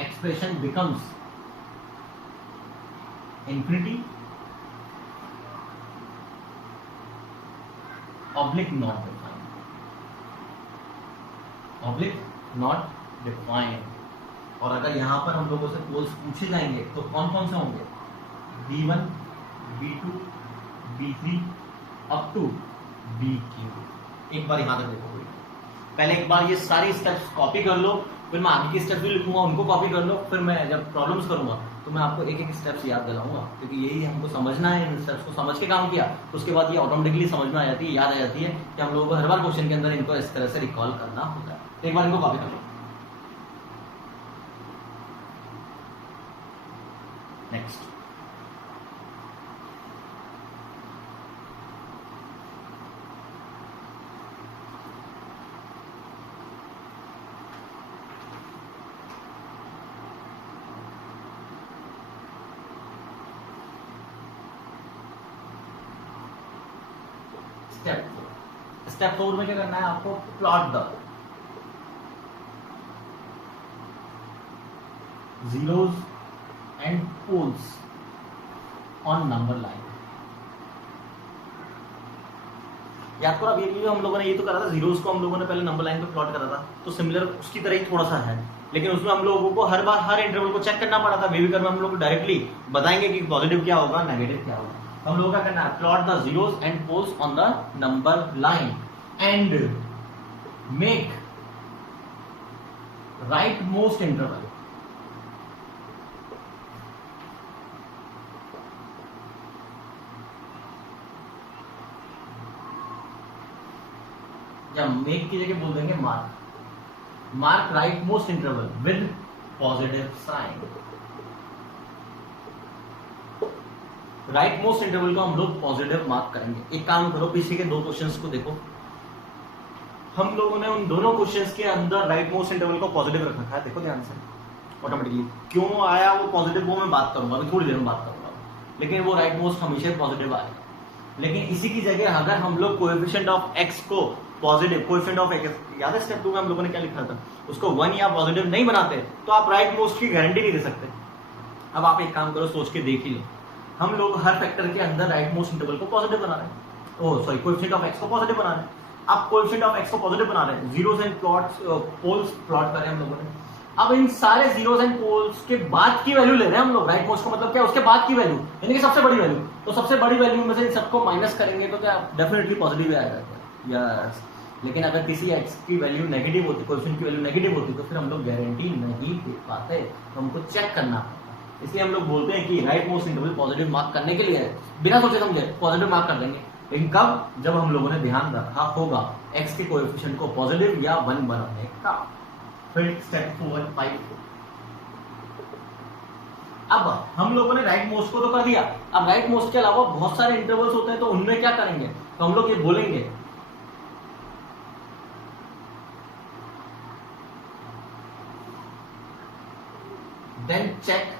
expression becomes infinity oblique not defined, oblique not defined. और अगर यहां पर हम लोगों से पोल्स पूछे जाएंगे तो कौन कौन से होंगे? B1, B2, B3 up to BQ। एक बार यहां तक देखो, पहले एक बार ये सारी स्टेप्स कॉपी कर लो, फिर मैं आगे की स्टेप्स भी लिखूंगा, उनको कॉपी कर लो, फिर मैं जब प्रॉब्लम्स करूंगा तो मैं आपको एक एक स्टेप्स याद दिलाऊंगा, क्योंकि यही हमको समझना है। इन स्टेप्स को समझ के काम किया तो उसके बाद ये ऑटोमेटिकली समझ में आ जाती है, याद आ जाती है कि हम लोगों को हर बार क्वेश्चन के अंदर इनको इस तरह से रिकॉल करना होता है। तो एक बार इनको कॉपी कर लो। नेक्स्ट, स्टेप 4 में क्या करना है आपको? Plot the zeros and poles on number line. याद करो, अब ये भी हम लोगों ने ये तो करा था, जीरोस को हम लोगों ने पहले नंबर लाइन पे प्लॉट करा था, तो सिमिलर उसकी तरह ही थोड़ा सा है, लेकिन उसमें हम लोगों को हर बार हर इंटरवल को चेक करना पड़ा था। बेबी में हम लोग डायरेक्टली बताएंगे कि पॉजिटिव क्या होगा, नेगेटिव क्या होगा। हम लोगों का करना है plot the zeros and poles on the number line and make rightmost interval या मेक की जगह बोल देंगे mark rightmost interval with positive sign. Rightmost interval को हम लोग पॉजिटिव मार्क करेंगे। एक काम करो, पीछे के दो क्वेश्चंस को देखो, हम लोगों ने उन दोनों क्वेश्चंस के अंदर राइट मोस्ट इंटरवल को पॉजिटिव रख रखा है। देखो ध्यान से, ऑटोमेटिकली क्यों आया वो पॉजिटिव, वो मैं बात करूंगा अभी थोड़ी देर में बात करूंगा, लेकिन वो राइट मोस्ट हमेशा पॉजिटिव आएगा। लेकिन इसी की जगह अगर हम लोग कोएफिशिएंट ऑफ एक्स को पॉजिटिव, कोएफिशिएंट ऑफ एक्स, याद है स्टेप 2 में हम लोगों ने क्या लिखा था, उसको 1 या पॉजिटिव नहीं बनाते तो आप राइट मोस्ट की गारंटी नहीं दे सकते। अब आप एक काम करो, सोच के देख ही लो, हम लोग हर फैक्टर के अंदर राइट मोस्ट इंटरवल को पॉजिटिव बना रहे हैं, ओ सॉरी कोएफिशिएंट ऑफ एक्स को पॉजिटिव बना रहे हैं। आप कोएफिशिएंट ऑफ एक्स को पॉजिटिव बना रहे हैं, जीरोस एंड पोल्स प्लॉट कर रहे हैं हम लोगों ने। अब इन सारे जीरोस एंड पोल्स के बाद की वैल्यू ले रहे हैं हम लोग, राइट मोस्ट का मतलब क्या है, उसके बाद की वैल्यू, यानी कि सबसे बड़ी वैल्यू। तो सबसे बड़ी वैल्यू में से इन सबको माइनस करेंगे तो क्या डेफिनेटली पॉजिटिव आएगा यस। लेकिन अगर किसी एक्स की वैल्यू नेगेटिव होती, कोएफिशिएंट की वैल्यू नेगेटिव होती तो फिर हम लोग गारंटी नहीं दे पाते, तो हमको चेक करना पड़ता। इसलिए हम लोग बोलते हैं कि right most interval positive mark करने के लिए बिना सोचे समझे पॉजिटिव मार्क कर देंगे, लेकिन कब, जब हम लोगों ने ध्यान रखा होगा एक्स के कोएफिशिएंट को पॉजिटिव या 1 बनाने का। फिर स्टेप 4 और 5, अब हम लोगों ने राइट मोस्ट को तो कर दिया, अब राइट मोस्ट के अलावा बहुत सारे इंटरवल्स होते हैं, तो उनमें क्या करेंगे, तो हम लोग ये बोलेंगे then check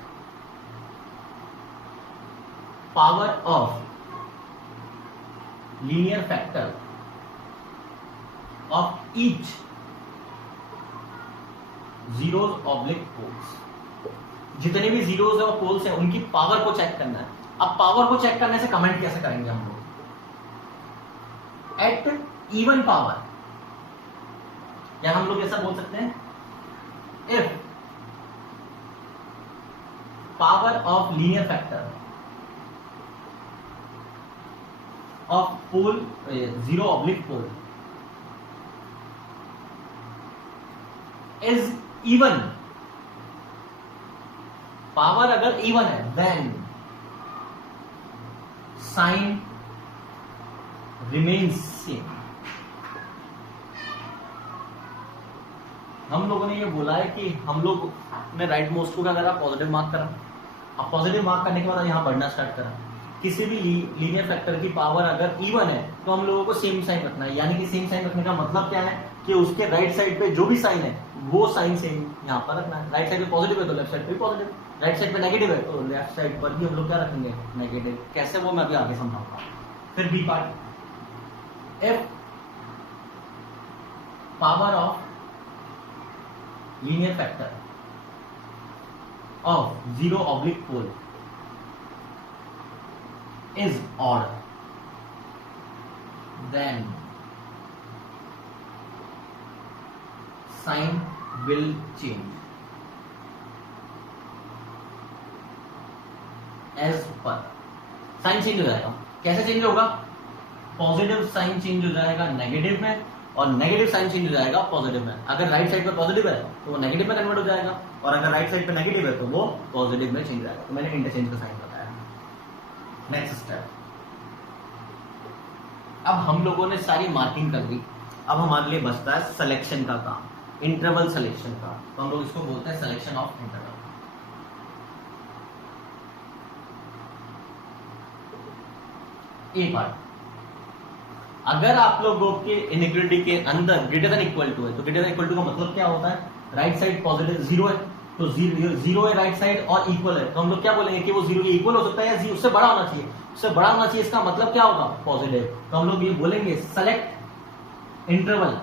power of linear factor of each zeros oblique poles, जितने भी जीरोस और पोल्स हैं उनकी पावर को चेक करना है। अब पावर को चेक करने से कमेंट कैसे करेंगे हम लोग? एट इवन पावर, या हम लोग ऐसा बोल सकते हैं, if power of linear factor of pole zero oblique pole is even, power अगर इवन है देन साइन रिमेन्स सेम। हम लोगों ने ये बोला है कि हम लोग ने राइट मोस्ट को क्या करा, पॉजिटिव मार्क करा। अब पॉजिटिव मार्क करने के बाद यहां बढ़ना स्टार्ट करा। किसी भी लीनियर फैक्टर की पावर अगर इवन है तो हम लोगों को सेम साइन रखना है, यानी कि सेम साइन रखने का मतलब क्या है कि उसके राइट साइड पे जो भी साइन है वो साइन सेम यहां पर रखना है। राइट साइड पे पॉजिटिव है तो लेफ्ट साइड पे पॉजिटिव, राइट साइड पे नेगेटिव है तो लेफ्ट साइड पर भी हम लोग क्या रखेंगे, नेगेटिव। कैसे, वो मैं अभी आगे समझाऊंगा। फिर b part, if power of linear factor of zero oblique pole is odd, then sign will change as per। Sign change हो जाएगा। कैसे चेंज होगा? पॉजिटिव साइन चेंज हो जाएगा नेगेटिव में, और नेगेटिव साइन चेंज हो जाएगा पॉजिटिव में। अगर राइट साइड पे पॉजिटिव है तो वो नेगेटिव में कन्वर्ट हो जाएगा, और अगर राइट साइड पे नेगेटिव है तो वो पॉजिटिव में चेंज हो जाएगा। तो मैंने इंटरचेंज का साइन बताया। नेक्स्ट स्टेप, अब हम लोगों ने सारी मार्किंग कर दी। अब हमारे लिए बचता है सिलेक्शन का काम, इंटरवल सिलेक्शन का। तो हम लोग इसको बोलते हैं selection of interval. A part, अगर आप लोगों के इनइक्वालिटी के अंदर ग्रेटर देन इक्वल टू है तो ग्रेटर देन इक्वल टू का मतलब क्या होता है? राइट साइड पॉजिटिव जीरो है तो जीरो है राइट साइड और इक्वल है तो हम लोग क्या बोलेंगे कि वो जीरो के इक्वल हो सकता है या उससे बड़ा होना चाहिए, उससे बड़ा होना चाहिए। इसका मतलब क्या होगा? पॉजिटिव। तो हम लोग ये बोलेंगे select interval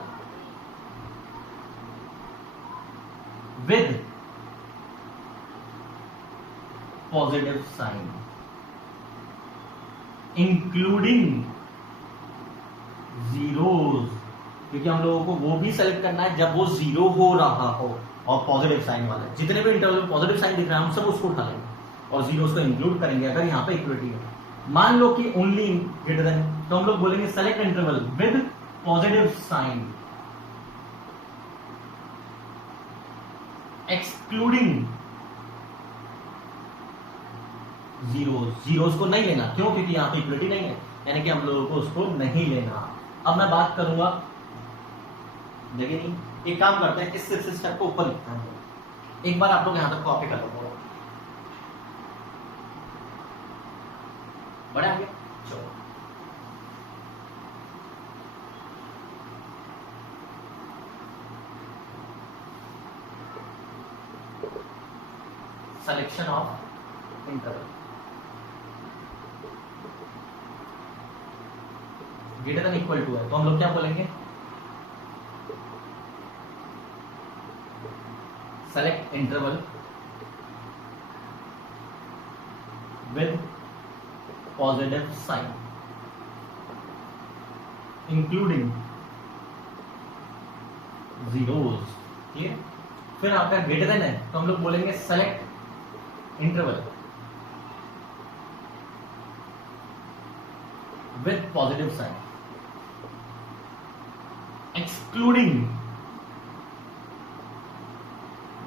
with positive sign including zeros, क्योंकि हम लोगों को वो भी सेलेक्ट करना है जब वो जीरो हो रहा हो और पॉजिटिव साइन वाला। जितने भी इंटरवल में पॉजिटिव साइन दिख रहा है हम सब उसको उठा लेंगे और जीरोस को इंक्लूड करेंगे अगर यहाँ पे इक्वलिटी है। मान लो कि ओनली ग्रेटर देन, तो हम लोग बोलेंगे select interval with positive sign excluding zeros. Zeros को नहीं लेना, क्यों? क्योंकि यहाँ पे इक्वलिटी नहीं है, यानी कि हम लोगों को उसको नहीं लेना। अब मैं बात करूंगा, देखिए नहीं, एक काम करते हैं, इस स्टेप को ऊपर लिखते हैं। एक बार आप लोग यहां तक कॉपी कर लो, बड़ा हो गया। चलो selection of interval greater than equal to है तो हम लोग क्या बोलेंगे? Select interval with positive sign including zeros. Clear? फिर आपका ग्रेटर देन है तो हम लोग बोलेंगे select interval with positive sign excluding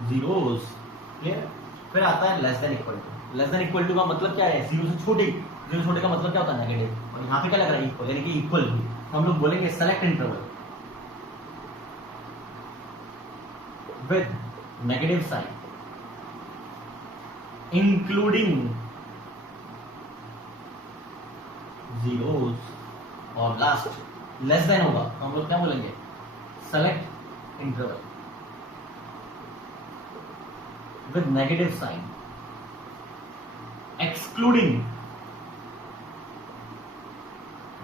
zeros. Clear? फिर आता है less than equal to. Less than equal to का मतलब क्या है? जीरो से छोटी। जीरो छोटे का मतलब क्या होता है? नेगेटिव। और यहाँ पे क्या लग रहा है? इक्वल, यानी कि इक्वल भी। हम लोग बोलेंगे select interval with negative sign including zeros. और लास्ट लेस देन होगा तो हम लोग क्या बोलेंगे? Select interval with negative sign excluding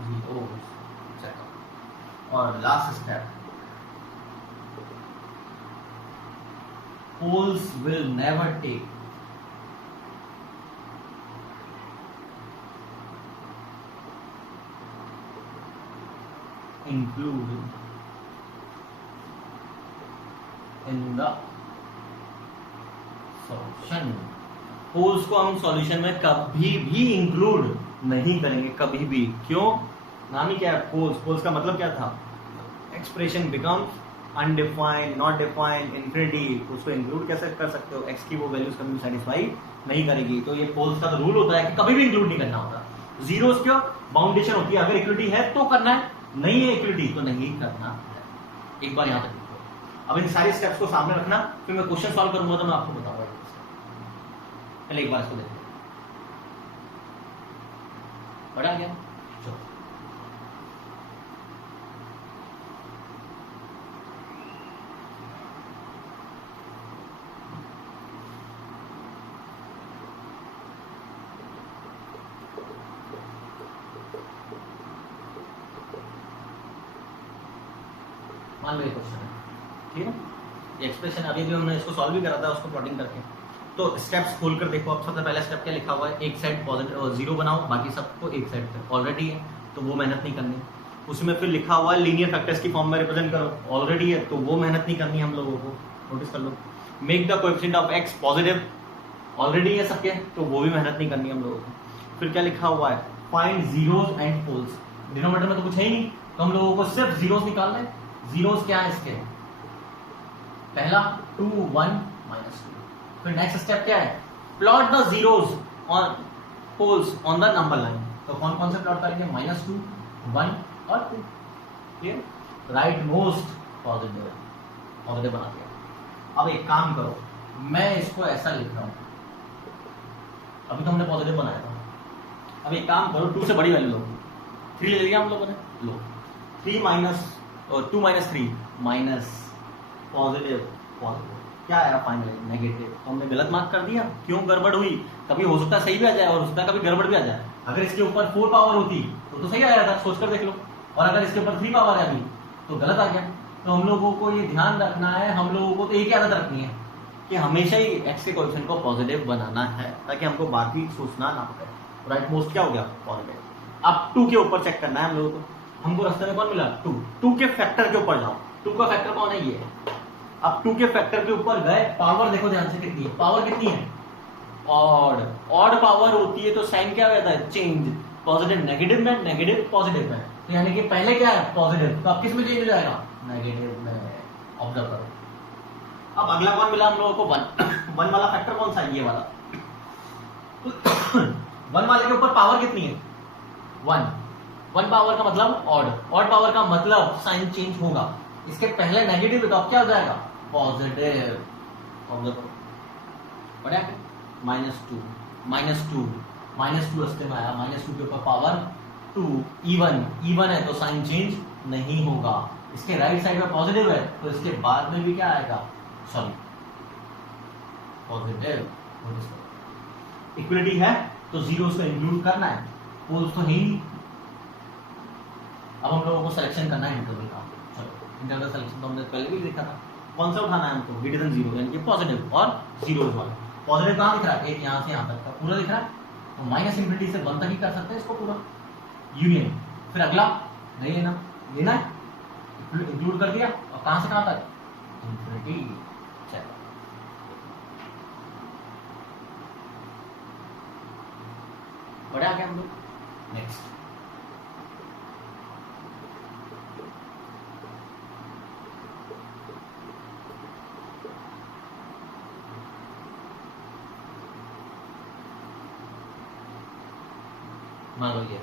zeros। और लास्ट step poles will never take include in the solution। Poles को हम सॉल्यूशन में कभी भी इंक्लूड नहीं करेंगे, कभी भी। क्यों? नाम ही क्या है, पोल्स। पोल्स का मतलब क्या था? Expression becomes undefined, not defined, infinity. उसको इंक्लूड कैसे कर सकते हो? एक्स की वो वैल्यूज कभी सेटिस्फाई नहीं करेगी। तो ये पोल्स का तो रूल होता है कि कभी भी इंक्लूड नहीं करना होता। जीरोस क्यों? बाउंडेशन होती है, अगर इक्विलिटी है तो करना है, नहीं है इक्विलिटी तो नहीं करना है। एक बार यहां तक लिखो। अब इन सारे स्टेप्स को सामने रखना, फिर मैं क्वेश्चन सॉल्व करूंगा तो मैं आपको बताऊंगा। पहले एक बार इसको देखो, बढ़ा गया। चलो मान लो ये क्वेश्चन है, ठीक है। ये एक्सप्रेशन अभी भी हमने इसको सॉल्व भी करा था, उसको प्लॉटिंग करके। तो स्टेप्स खोलकर देखो। अब सबसे पहला स्टेप क्या लिखा हुआ है? एक साइड पॉजिटिव जीरो बनाओ, बाकी सबको एक साइड पे ऑलरेडी है तो वो मेहनत नहीं करनी। उसमें फिर लिखा हुआ है लीनियर फैक्टर्स की फॉर्म में रिप्रेजेंट करो, ऑलरेडी है तो वो मेहनत नहीं करनी हम लोगों को। नोटिस कर लो। Make the coefficient of X positive, already है सबके, तो वो भी मेहनत नहीं करनी हम लोगों को। फिर क्या लिखा हुआ है? Find zeros and poles. Denominator में तो कुछ है ही नहीं, तो हम लोगों को सिर्फ जीरोस निकालना है। जीरोस क्या है इसके? पहला 2 1 -2। फिर नेक्स्ट स्टेप क्या है? Plot the zeros on poles on the number line. तो कौन कौन से प्लॉट करेंगे? -2 1 और 2। Clear? Right most positive, positive बना दिया। अब एक काम करो, मैं इसको ऐसा लिख रहा हूं, अभी तो हमने पॉजिटिव बनाया था। अब एक काम करो, 2 से बड़ी वैल्यू लो। 3 ले लिया हम लोगों ने, लो 3 माइनस 2 - 3 माइनस पॉजिटिव पॉजिटिव, क्या आया फाइनली? नेगेटिव। तो हमने गलत मार्क कर दिया। क्यों गड़बड़ हुई? कभी हो सकता है सही भी आ जाए और हो सकता है कभी गड़बड़ भी आ जाए। अगर इसके ऊपर 4 पावर होती तो सही आया था, सोचकर देख लो। और अगर इसके ऊपर 3 पावर है अभी तो गलत आ गया। तो हम लोगों को ये ध्यान रखना है, हम लोगों को तो एक ही आदत रखनी है कि हमेशा ही एक्स के कोएफिशिएंट को पॉजिटिव बनाना है, ताकि हमको बाकी सोचना ना पड़े। राइट मोस्ट क्या हो गया? पॉजिटिव। अब 2 के ऊपर चेक करना है हम लोगों को। हमको रास्ते में कौन मिला? 2 के फैक्टर के ऊपर जाओ। 2 का फैक्टर कौन है? ये। अब 2 के फैक्टर के ऊपर गए, पावर देखो ध्यान से कितनी है। पावर कितनी है? ऑड। ऑड पावर होती है तो साइन क्या हो जाता है? चेंज। पॉजिटिव नेगेटिव में, नेगेटिव पॉजिटिव में। तो यानी कि पहले क्या है? पॉजिटिव, तो अब किस में चेंज हो जाएगा? नेगेटिव में। ऑब्जर्व करो। अब अगला कौन मिला हम लोगों को? 1 1 वाला फैक्टर कौन सा है? ये वाला। 1 वाले के ऊपर पावर कितनी है? 1 1 पावर का मतलब ऑड। ऑड पावर का मतलब साइन चेंज होगा। इसके पहले नेगेटिव है तो अब क्या हो जाएगा? पॉजिटिव। बढ़िया। -2 -2 रस्ते में आया। -2 के ऊपर पावर 2। इवन है तो साइन चेंज नहीं होगा। इसके राइट साइड में पॉजिटिव है तो इसके बाद में भी क्या आएगा? Sorry, positive. इक्विलिटी है तो जीरोस को इंक्लूड करना है, पोल्स तो है ही नहीं। अब हम लोगों को सिलेक्शन करना है इंटरवल का। चलो इंटरवल सिलेक्शन तो हमने पहले भी देखा था। कौन सा उठाना है हमको? ग्रेटर देन 0, यानी कि पॉजिटिव और जीरोस वाला। पॉजिटिव कहाँ दिख रहा है? एक यहाँ से यहाँ तक का पूरा दिख रहा है, तो -∞ से 1 तक ही कर सकते हैं इसको पूरा यूनियन। फिर अगला नहीं लेना, लेना है इंक्लूड कर दिया, और कहाँ से कहाँ तक? इन्फिनिटी। चलो बढ़िया आ गया हम लोग। नेक्स्ट मान लो ये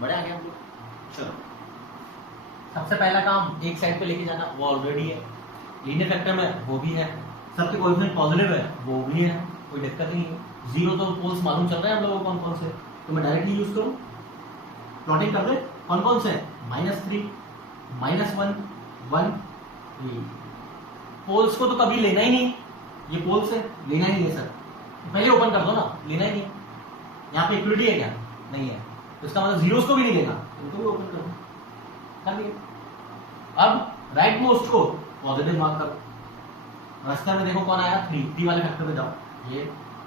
बढ़िया आ गया हम लोग। चलो सबसे पहला काम एक साइड पे लेके जाना, वो ऑलरेडी है। लीनियर फैक्टर में वो भी है, सबके कोएफिशिएंट पॉजिटिव है वो भी है, कोई दिक्कत नहीं है। जीरो तो पोल्स मालूम चल रहे हैं हम लोगों को कौन कौन से, तो मैं डायरेक्टली यूज करूं, प्लॉटिंग कर दे कौन कौन से? -3 -1 1 3। पोल्स को तो कभी लेना ही नहीं, ये पोल्स है लेना ही नहीं सर, पहले ओपन कर दो ना, लेना ही नहीं। यहाँ पे इक्विलिटी है क्या? नहीं है, तो इसका मतलब जीरोस को भी नहीं लेना, इनको भी ओपन कर दो, कर दिया। अब राइट मोस्ट को पॉजिटिव मार्क करो, रास्ते में देखो कौन आया 3, 3 वाले फैक्टर पे जाओ, ये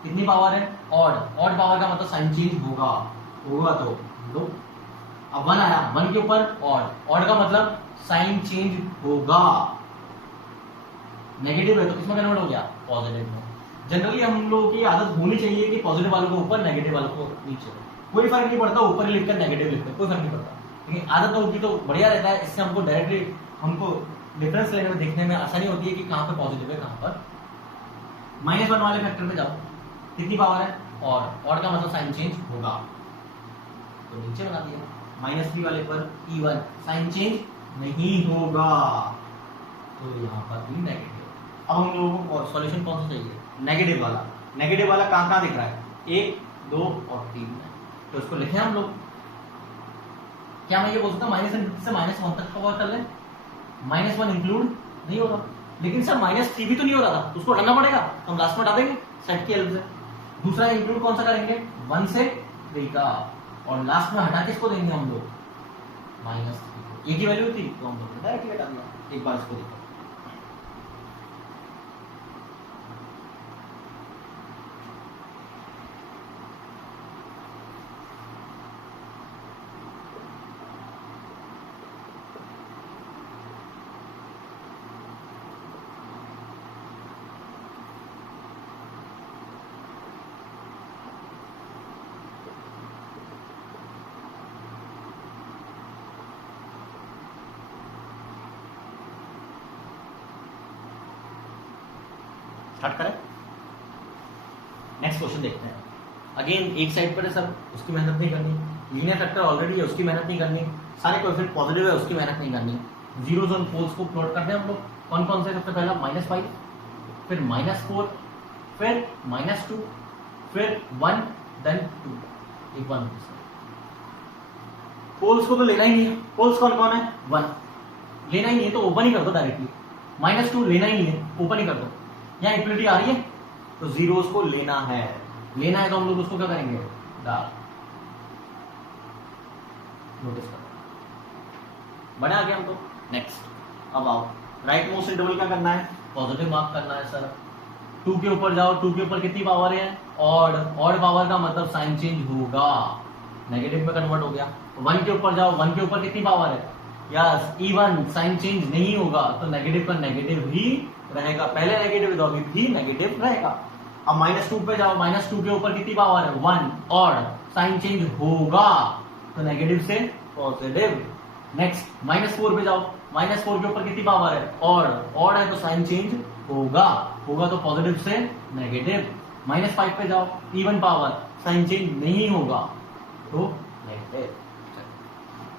कितनी पावर है ऑड, ऑड पावर का मतलब साइन चेंज होगा, होगा तो लो। अब 1 आया, 1 के ऊपर ऑड, ऑड का मतलब साइन चेंज होगा, नेगेटिव है तो किसमें कन्वर्ट हो गया पॉजिटिव में। जनरली हम लोगों की आदत होनी चाहिए कि पॉजिटिव वालों को ऊपर, नेगेटिव वालों को नीचे, कोई फर्क नहीं पड़ता ऊपर लिखकर नेगेटिव लिखकर, कोई फर्क नहीं पड़ता, लेकिन आदत होगी तो बढ़िया रहता है। इससे हमको डायरेक्टली हमको डिफरेंस लेने में देखने में आसानी होती है कि कहाँ पर पॉजिटिव है कहाँ पर। -1 वाले फैक्टर पे जाओ, कितनी पावर है और का मतलब साइन चेंज होगा, तो नीचे बना दिया। -3 वाले पर E1 साइन चेंज नहीं होगा, तो यहाँ पर भी नेगेटिव। अब हम लोगों को सॉल्यूशन कौन सा चाहिए, नेगेटिव वाला। नेगेटिव वाला कहाँ कहाँ दिख रहा है, 1, 2 और 3 में, तो इसको लिखें हम लोग। क्या मैं ये बोल सकता हूँ -1 से -1 तक कवर कर लें, -1 इंक्लूड नहीं होगा, लेकिन सर -3 भी तो नहीं हो रहा था, उसको हटाना पड़ेगा, तो हम लास्ट में हटा देंगे सेट की हेल्प से। दूसरा इंक्लूड कौन सा करेंगे 1 से 3 का, और लास्ट में हटा के इसको देंगे हम लोग -3, एक ही वैल्यू थी तो हम लोग डायरेक्टली हटा दिया। एक बार इसको देखो, स्टार्ट करें। नेक्स्ट क्वेश्चन देखते हैं। अगेन एक साइड पर है सर, उसकी मेहनत नहीं करनी, लीनियर फैक्टर ऑलरेडी है उसकी मेहनत नहीं करनी, सारे कोएफिशिएंट पॉजिटिव है उसकी मेहनत नहीं करनी। जीरोस ऑन पोल्स को प्लॉट करते हैं हम लोग, कौन कौन से, सबसे पहला -5, फिर -4, फिर -2, फिर 1, देन 2, एक 1। पोल्स को तो लेना ही नहीं है, पोल्स कौन कौन है 1, लेना ही नहीं है तो ओपन ही कर दो डायरेक्टली। -2 लेना ही नहीं है, ओपन ही कर दो। यहाँ इक्वलिटी आ रही है तो जीरोस को लेना है, लेना है तो हम लोग उसको क्या करेंगे डाल, नोटिस करो बना गया हमको। नेक्स्ट अब आओ, राइट मोस्ट इंटरवल क्या करना है, पॉजिटिव मार्क करना है सर। 2 के ऊपर जाओ, 2 के ऊपर कितनी पावर है ऑड, ऑड पावर का मतलब साइन चेंज होगा, नेगेटिव में कन्वर्ट हो गया। 1 के ऊपर जाओ, 1 के ऊपर कितनी पावर है, यस E1 साइन चेंज नहीं होगा, तो नेगेटिव का नेगेटिव ही रहेगा, पहले नेगेटिव तो अभी भी नेगेटिव रहेगा। अब -2 पे जाओ, -2 के ऊपर कितनी पावर है 1, और साइन चेंज होगा तो नेगेटिव से पॉजिटिव। नेक्स्ट -4 पे जाओ, -4 के ऊपर कितनी पावर है ऑड है तो साइन चेंज होगा, होगा तो पॉजिटिव से नेगेटिव। -5 पे जाओ, इवन पावर, साइन चेंज नहीं होगा तो नेगेटिव।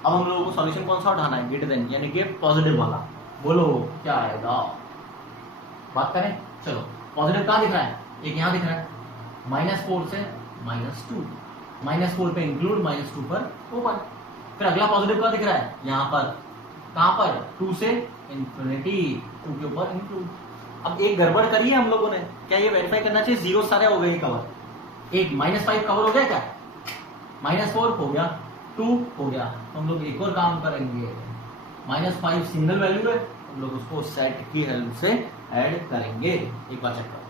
अब हम लोगों को सॉल्यूशन कौन सा उठाना है, ग्रेटर देन यानी कि पॉजिटिव वाला, बोलो क्या आएगा, बात करें। चलो पॉजिटिव कहाँ दिख रहा है, एक यहाँ दिख रहा है, -4 से -2, -4 पे इंक्लूड, -2 पर ओपन। फिर अगला पॉजिटिव का दिख रहा है यहाँ पर, कहाँ पर 2 से इंफिनिटी, 2 के ऊपर इंक्लूड। अब एक गड़बड़ करी है हम लोगों ने, क्या ये वेरीफाई करना चाहिए जीरो सारे हो गए कवर, एक -5 कवर हो गया क्या, -4 हो गया, 2 हो गया, तो हम लोग एक और काम करेंगे, -5 सिंगल वैल्यू है, हम लोग उसको सेट की हेल्प से ऐड करेंगे। एक बार चेक करो,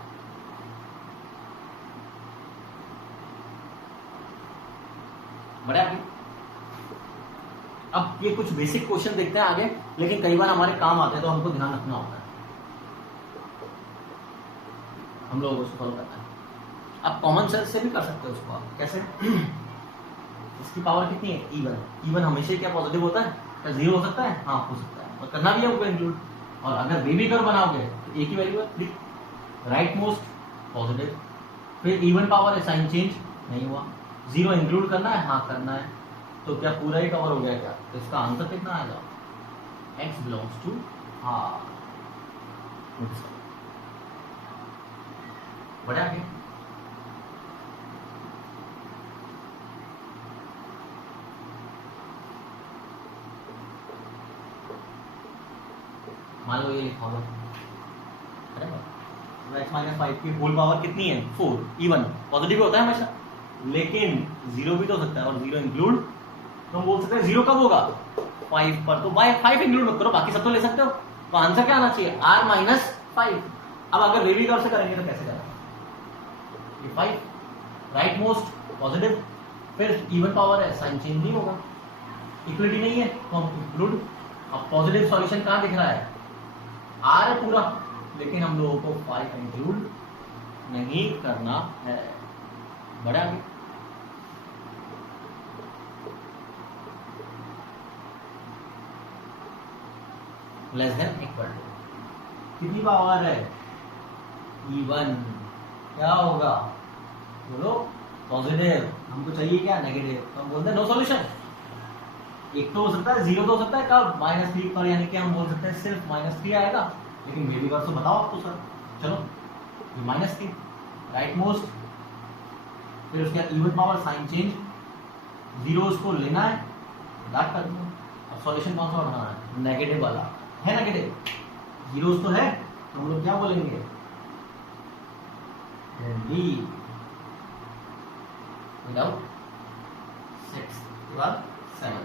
बढ़िया। अब ये कुछ बेसिक क्वेश्चन देखते हैं आगे, लेकिन कई बार हमारे काम आते हैं तो हमको ध्यान रखना होता है, हम लोगों को उसको फॉलो करना है। आप कॉमन सेंस से भी कर सकते हो उसको, आप कैसे इसकी पावर कितनी है E1 हमेशा क्या पॉजिटिव होता है, क्या 0 हो सकता है, हाँ हो सकता है, और करना भी है हमको इंक्लूड। और अगर बेबी कर्व बनाओगे तो एक ही वैल्यू है 3, राइट मोस्ट पॉजिटिव, फिर इवन पावर है, साइन चेंज नहीं हुआ, 0 इंक्लूड करना है, हाँ करना है, तो क्या पूरा ही कवर हो गया क्या, तो इसका आंसर कितना आएगा, x बिलोंग्स टू R। बढ़िया आगे, मान लो ये लिखा होगा x-5 की होल पावर कितनी है 4, इवन पॉजिटिव होता है हमेशा, लेकिन 0 भी तो हो सकता है, और 0 इंक्लूड तो हम बोल सकते हैं 0 कब होगा 5 पर, तो बाय 5 इंक्लूड मत करो, बाकी सब तो ले सकते हो, तो आंसर क्या आना चाहिए R -5। अब अगर वेवी कर्व से करेंगे तो कैसे करेंगे? ये 5 राइट मोस्ट पॉजिटिव, फिर इवन पावर है, साइन चेंज नहीं होगा, इक्वलिटी नहीं है तो हम इंक्लूड। अब पॉजिटिव सॉल्यूशन कहां दिख रहा है? आर है पूरा, लेकिन हम लोगों को 5 इंक्लूड नहीं करना है। बढ़े आगे, लेस देन इक्वल टू कितनी पावर है? इवन। क्या होगा बोलो? पॉजिटिव। हमको चाहिए क्या? नेगेटिव। तो हम बोलते हैं नो सॉल्यूशन। एक तो हो सकता है, जीरो तो हो सकता है, कब? -3 पर, यानी कि हम बोल सकते हैं सिर्फ -3 आएगा, लेकिन वेवी कर्व तो बताओ आपको सर। चलो -3 राइट मोस्ट, फिर उसके बाद even power, sign change, zero को लेना है, डार्क कर दो। अब सॉल्यूशन कौन सा बनाना है? नेगेटिव वाला है, नेगेटिव जीरोस तो है, तो हम लोग क्या बोलेंगे? डी विदाउट 6 के बाद 7।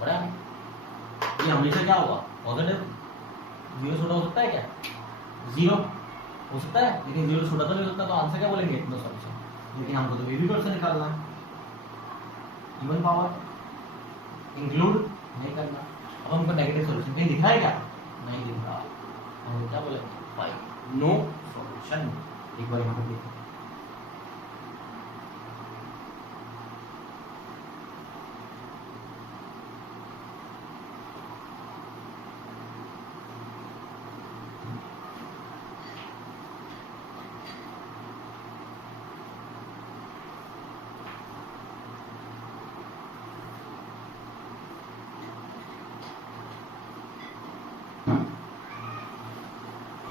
बड़ा ये हमेशा क्या होगा? पॉजिटिव। जीरो छोटा हो सकता है क्या? जीरो हो सकता है, लेकिन जीरो छोटा तो नहीं हो सकता, तो आंसर क्या बोलेंगे? No solution. लेकिन हमको तो वेवी कर्व से निकालना है। इवन पावर इंक्लूड नहीं करना। अब हमको नेगेटिव सॉल्यूशन कहीं दिखा है क्या? नहीं दिख रहा, हम क्या बोलेंगे? 5 नो सॉल्यूशन। एक बार यहाँ पर देखो,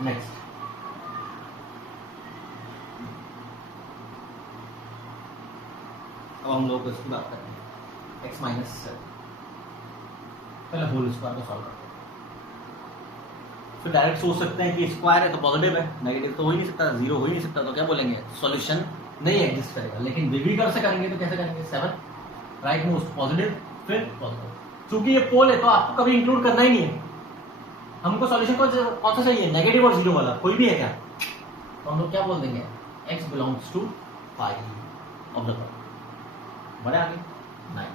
नेक्स्ट अब हम लोग इसकी बात करेंगे। x माइनस 7 पहले होल स्क्वायर को सॉल्व करते हैं। फिर डायरेक्ट सोच सकते हैं कि स्क्वायर है तो पॉजिटिव है, नेगेटिव तो हो ही नहीं सकता, जीरो हो ही नहीं सकता, तो क्या बोलेंगे? सॉल्यूशन नहीं एग्जिस्ट करेगा। लेकिन वेवी कर्व से करेंगे तो कैसे करेंगे? 7 राइट मोस्ट पॉजिटिव, फिर पॉजिटिव। क्योंकि ये पोल है तो आपको कभी इंक्लूड करना ही नहीं है। हमको सॉल्यूशन कौन सा चाहिए? नेगेटिव और जीरो वाला, कोई भी है क्या? तो हम लोग क्या बोल देंगे? x belongs to pi of the curve. बड़े आगे 9।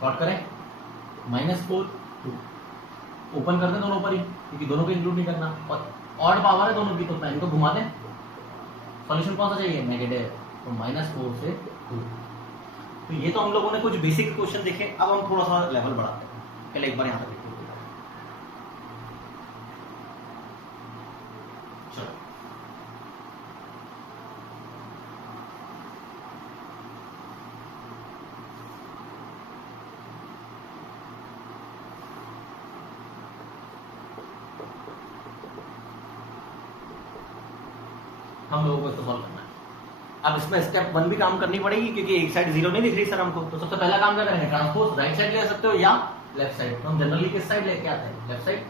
प्लॉट करें -4 2 ओपन कर दें दोनों ऊपर ही, क्योंकि दोनों को इंक्लूड नहीं करना, और ऑड पावर है दोनों की, तो इनको घुमा दें। सॉल्यूशन कौन सा चाहिए? नेगेटिव। तो -4 से 2। तो ये तो हम लोगों ने कुछ बेसिक क्वेश्चन देखे। अब हम थोड़ा सा लेवल बढ़ाते हैं। पहले एक बार यहाँ पे देखो, चलो हम लोगों को इसको सॉल्व करना है। अब इसमें स्टेप 1 भी काम करनी पड़ेगी, क्योंकि एक साइड जीरो नहीं दिख रही सर हमको। तो सबसे पहला काम क्या करेंगे? ट्रांसपोज राइट साइड ले सकते हो या लेफ्ट साइड। तो हम जनरली किस साइड लेके आते हैं? Left side.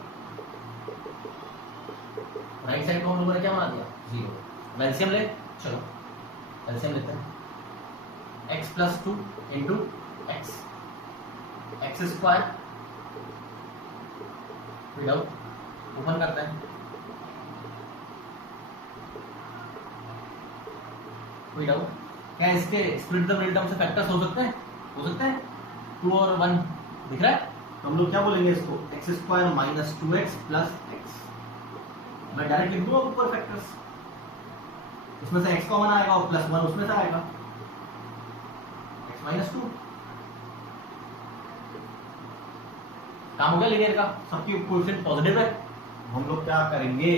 राइट साइड को हम लोगों ने क्या बना दिया? जीरो। एलसीएम ले, चलो एलसीएम लेते हैं। x + 2 into x, x square without, open करते हैं, विदाउट। क्या इसके स्प्लिट द मिडिल टर्म से फैक्टर्स हो सकते हैं? हो सकते हैं। 2 और 1 दिख रहा है, तो हम लोग क्या बोलेंगे इसको? x² - 2x + x। मैं डायरेक्ट लिख दूंगा ऊपर फैक्टर्स, इसमें से x कॉमन आएगा और +1 उसमें से आएगा, x - 2। काम हो गया लीनियर का, सबकी कोएफिशिएंट पॉजिटिव है। हम लोग क्या करेंगे?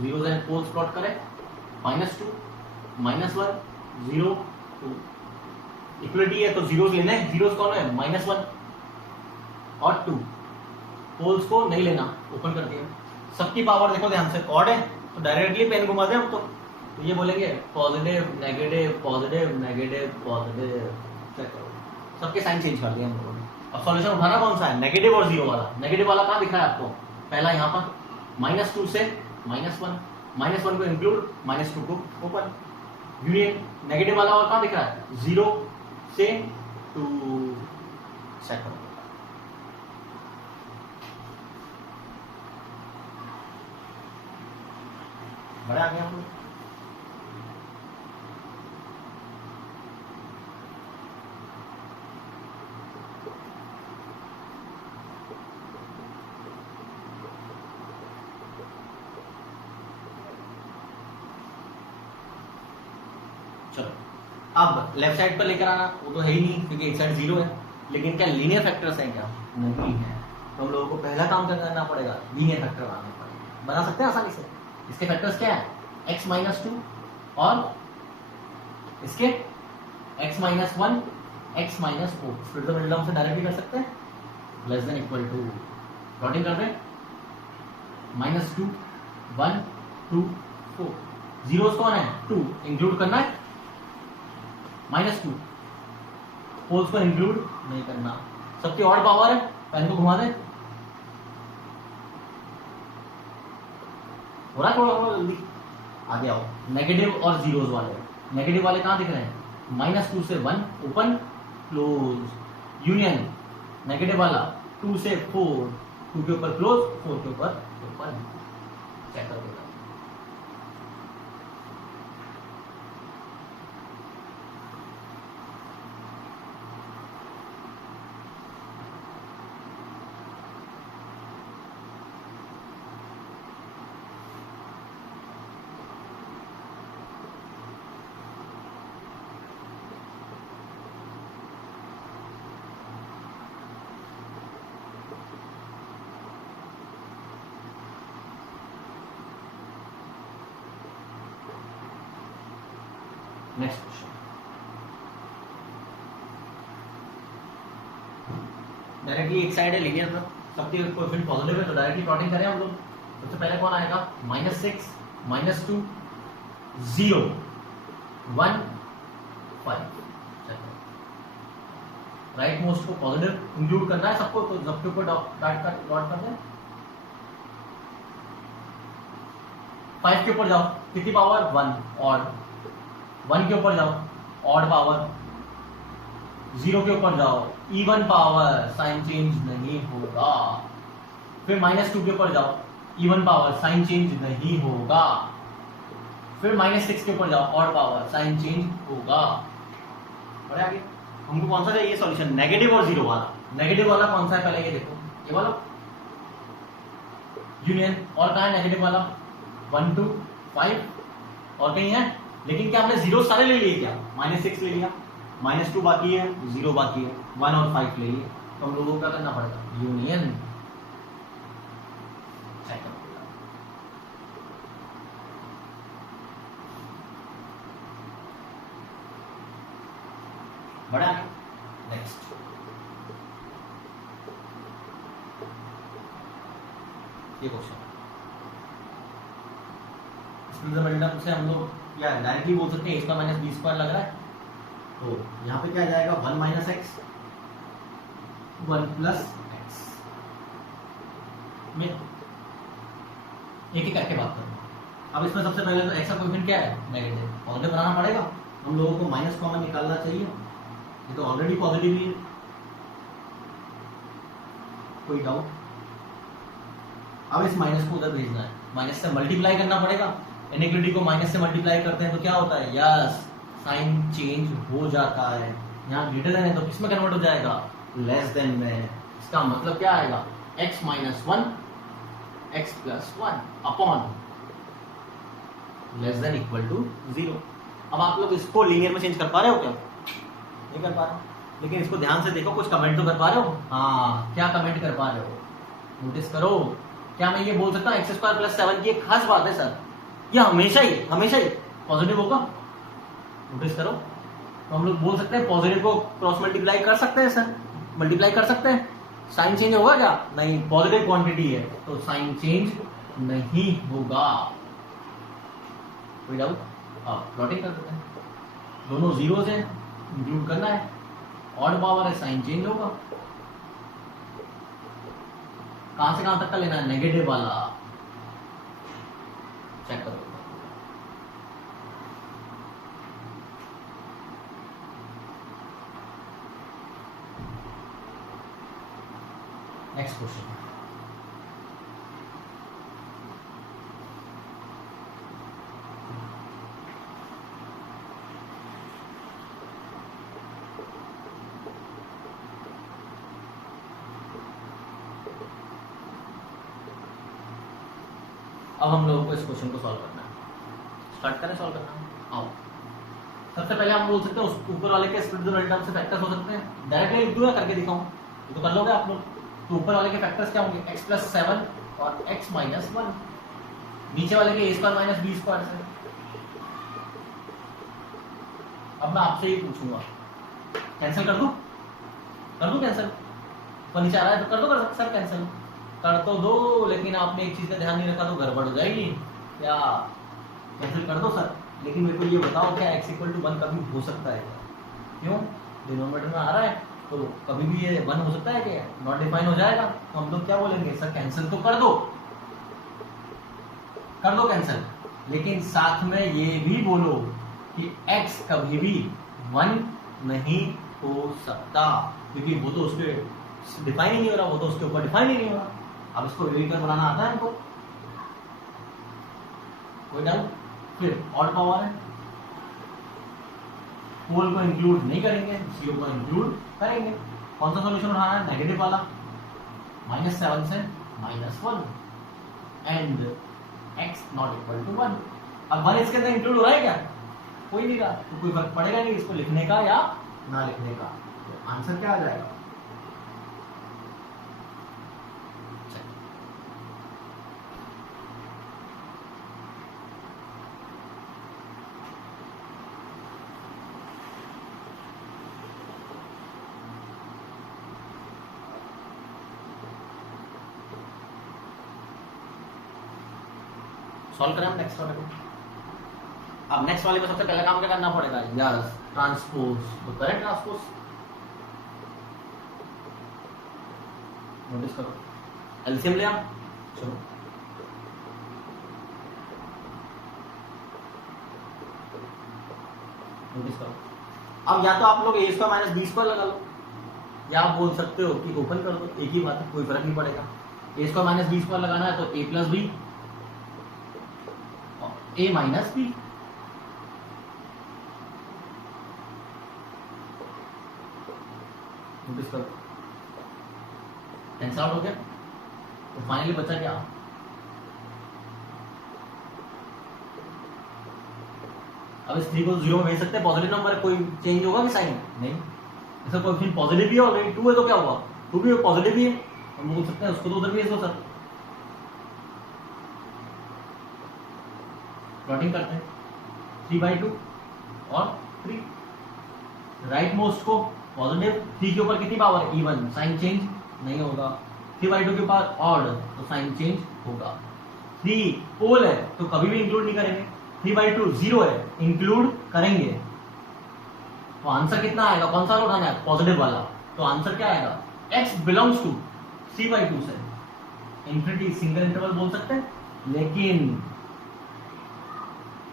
जीरोस एंड पोल्स प्लॉट करें। -2 -1 0 2। इक्वलिटी है तो जीरोस लेने हैं। जीरोस कौन है? -1 और 2। पोल्स को नहीं लेना, ओपन कर दिया। सबकी पावर देखो ध्यान से, ऑड है तो डायरेक्टली पेन घुमा दें हम तो ये बोलेंगे positive negative positive negative positive. Check करो, सबके साइन चेंज कर दिए हम लोगों ने। अब सॉल्यूशन उठाना कौन सा है? नेगेटिव और जीरो वाला। नेगेटिव वाला कहाँ दिख रहा है आपको? पहला यहाँ पर, -2 से -1, -1 को इंक्लूड, -2 को ओपन। यूनियन नेगेटिव वाला और कहाँ दिख रहा है, 0 से 2 सेट। बड़ा आ गया आपको। चलो अब लेफ्ट साइड पर लेकर आना, वो तो है ही नहीं क्योंकि एक साइड 0 है, लेकिन क्या लीनियर फैक्टर्स हैं क्या, नहीं है। तो हम लोगों को पहला काम क्या करना पड़ेगा, लीनियर फैक्टर बनाना पड़ेगा। बना सकते हैं आसानी से। इसके फैक्टर्स क्या है, x - 2 और इसके x - 1 x - 4। Split the middle term से डायरेक्टली कर सकते हैं, less than equal to, plotting कर रहे हैं, -2 1 2 4। जीरोस कौन है, 2 इंक्लूड करना है, -2 पोल्स को इंक्लूड नहीं करना। सबकी ऑड पावर है, पेन को घुमा दे, हो रहा है थोड़ा थोड़ा जल्दी, आगे आओ। नेगेटिव और जीरोस वाले, नेगेटिव वाले कहाँ दिख रहे हैं, -2 से 1 ओपन क्लोज। यूनियन नेगेटिव वाला 2 से 4, 2 के ऊपर क्लोज, 4 के ऊपर ओपन। चेक कर देगा। नेक्स्ट क्वेश्चन, डायरेक्टली एक साइड है लीनियर पर, सबके कोएफिशिएंट पॉजिटिव है, तो डायरेक्टली प्लॉटिंग करें हम लोग। सबसे पहले कौन आएगा, -6 -2 0 1 5। राइट मोस्ट को पॉजिटिव इंक्लूड करना है सबको, तो सबके ऊपर डॉट कर दें। 5 के ऊपर जाओ, कितनी पावर, 1 और 1 के ऊपर जाओ, ऑड पावर। 0 के ऊपर जाओ, इवन पावर, साइन चेंज नहीं होगा। फिर -2 के ऊपर जाओ, इवन पावर, साइन चेंज नहीं होगा। फिर -6 के ऊपर जाओ, ऑड पावर, साइन चेंज होगा। बढ़े आगे, हमको कौन सा चाहिए सॉल्यूशन, नेगेटिव और 0 वाला। नेगेटिव वाला कौन सा है पहले ये देखो, ये वाला यूनियन। और कहाँ है नेगेटिव वाला, 1 2 5 और कहीं है, लेकिन क्या हमने 0 सारे ले लिए क्या, -6 ले लिया, -2 बाकी है, 0 बाकी है, 1 और 5 ले लिए। तो हम लोगों को क्या करना पड़ेगा, यूनियन। बड़ा नेक्स्ट, ये क्वेश्चन से हम लोग या डायरेक्टली बोल सकते हैं इसका -b² लग रहा है, तो यहाँ पे क्या जाएगा, 1 - x 1 + x में एक एक करके बात करूँ। अब इसमें सबसे पहले तो x का कोएफिशिएंट क्या है, नेगेटिव, पॉजिटिव बनाना पड़ेगा। हम लोगों को माइनस कॉमन निकालना चाहिए, ये तो ऑलरेडी पॉजिटिव ही है। कोई डाउट, अब इस माइनस को उधर भेजना है, माइनस से मल्टीप्लाई करना पड़ेगा। इनइक्वालिटी को माइनस से मल्टीप्लाई करते हैं तो क्या होता है, यस साइन चेंज हो जाता है। यहाँ ग्रेटर देन है तो किसमें कन्वर्ट हो जाएगा, लेस देन में। इसका मतलब क्या आएगा, x - 1 x + 1 upon less than equal to 0। अब आप लोग इसको लीनियर में चेंज कर पा रहे हो क्या, नहीं कर पा रहे, लेकिन इसको ध्यान से देखो, कुछ कमेंट तो कर पा रहे हो। हाँ, क्या कमेंट कर पा रहे हो, नोटिस करो। क्या मैं ये बोल सकता हूँ x² + 7 की एक खास बात है सर, ये हमेशा ही पॉजिटिव होगा, नोटिस करो। तो हम लोग बोल सकते हैं पॉजिटिव को क्रॉस मल्टीप्लाई कर सकते हैं सर, मल्टीप्लाई कर सकते हैं। साइन चेंज होगा क्या, नहीं, पॉजिटिव क्वांटिटी है तो साइन चेंज नहीं होगा। कोई डाउट, आप प्लॉटिंग कर सकते हैं, दोनों जीरोस हैं, इंक्लूड करना है, ऑड पावर है, साइन चेंज होगा। कहां से कहां तक का लेना है, नेगेटिव वाला, चेक करो। नेक्स्ट क्वेश्चन, अब हम लोगों को इस क्वेश्चन को सॉल्व करना है। स्टार्ट करें सॉल्व करना। आओ, सबसे पहले हम बोल सकते हैं उस ऊपर वाले के स्प्लिट द टर्म से फैक्टर्स हो सकते हैं। डायरेक्टली लिख दूं या करके दिखाऊं? ये तो कर लोगे आप लोग। तो ऊपर वाले के फैक्टर्स क्या होंगे? x + 7 और x - 1। नीचे वाले के a² - b² से। अब मैं आपसे ही पूछूंगा, कैंसिल कर दूं? कर दूं कैंसिल? तो नीचे आ रहा है तो कर दो, कर सर कैंसिल कर तो दो, लेकिन आपने एक चीज का ध्यान नहीं रखा तो गड़बड़ हो जाएगी। क्या कैंसिल कर दो सर, लेकिन मेरे को ये बताओ क्या x = 1 कभी हो सकता है? क्यों? डिनोमिनेटर में आ रहा है तो कभी भी ये 1 हो सकता है क्या? नॉट डिफाइन हो जाएगा। तो हम लोग क्या बोलेंगे? सर कैंसिल तो कर दो कैंसिल, लेकिन साथ में ये भी बोलो कि x कभी भी 1 नहीं हो सकता, क्योंकि वो तो उसके डिफाइन ही नहीं हो रहा, वो तो उसके ऊपर डिफाइन ही नहीं हो रहा। अब इसको वेरिएबल बनाना आता है हमको? कोई डाउट? फिर ऑड पावर है, पोल को इंक्लूड नहीं करेंगे, जीरो को इंक्लूड करेंगे। कौन सा सॉल्यूशन उठाना है? नेगेटिव वाला, -7 से -1 एंड x ≠ 1। अब 1 इसके अंदर इंक्लूड हो रहा है क्या? कोई नहीं रहा, तो कोई फर्क पड़ेगा नहीं इसको लिखने का या ना लिखने का। तो आंसर क्या आ जाएगा? सॉल्व करें हम नेक्स्ट वाले को। अब नेक्स्ट वाले को सबसे पहले काम क्या करना पड़ेगा? Yes, transpose. तो करें ट्रांसपोज, नोटिस करो, एलसीएम ले आओ। चलो नोटिस करो। अब या तो आप लोग a² - b² लगा लो, या आप बोल सकते हो कि ओपन कर दो, एक ही बात है, कोई फर्क नहीं पड़ेगा। a² - b² लगाना है तो a + b a - b। Notice करो, कैंसिल आउट हो गया। तो फाइनली बचा क्या? अब इस 3 को 0 में भेज सकते हैं, पॉजिटिव नंबर है, कोई चेंज होगा कि साइन? नहीं। ऐसा कोएफिशिएंट पॉजिटिव भी है, ऑलरेडी 2 है तो क्या हुआ? 2 भी पॉजिटिव ही है, हम बोल सकते हैं उसको तो उधर भेज दो सर। प्लॉटिंग करते हैं, 3/2 और 3। राइट मोस्ट को पॉजिटिव, 3 के ऊपर कितनी पावर है? इवन, साइन चेंज नहीं होगा। 3/2 के ऊपर ऑड, तो साइन चेंज होगा। 3 पोल है तो कभी भी इंक्लूड नहीं करेंगे। 3/2 0 है, इंक्लूड करेंगे। तो आंसर कितना आएगा? कौन सा उठाना है? पॉजिटिव वाला। तो आंसर क्या आएगा? x बिलोंग्स टू 3/2 से इंफिनिटी, सिंगल इंटरवल बोल सकते हैं, लेकिन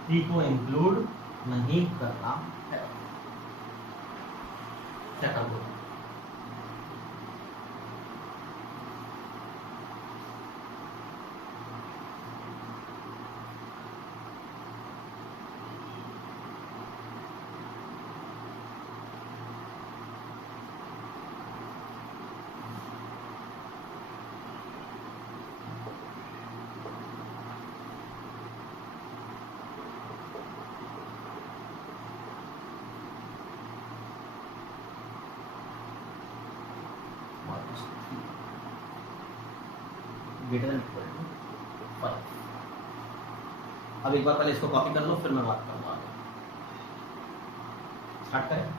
3 को इंक्लूड नहीं करना है। क्या कर दो? Greater than equal to 5। अब एक बार पहले इसको कॉपी कर लो, फिर मैं बात करूंगा आगे। स्टार्ट करें।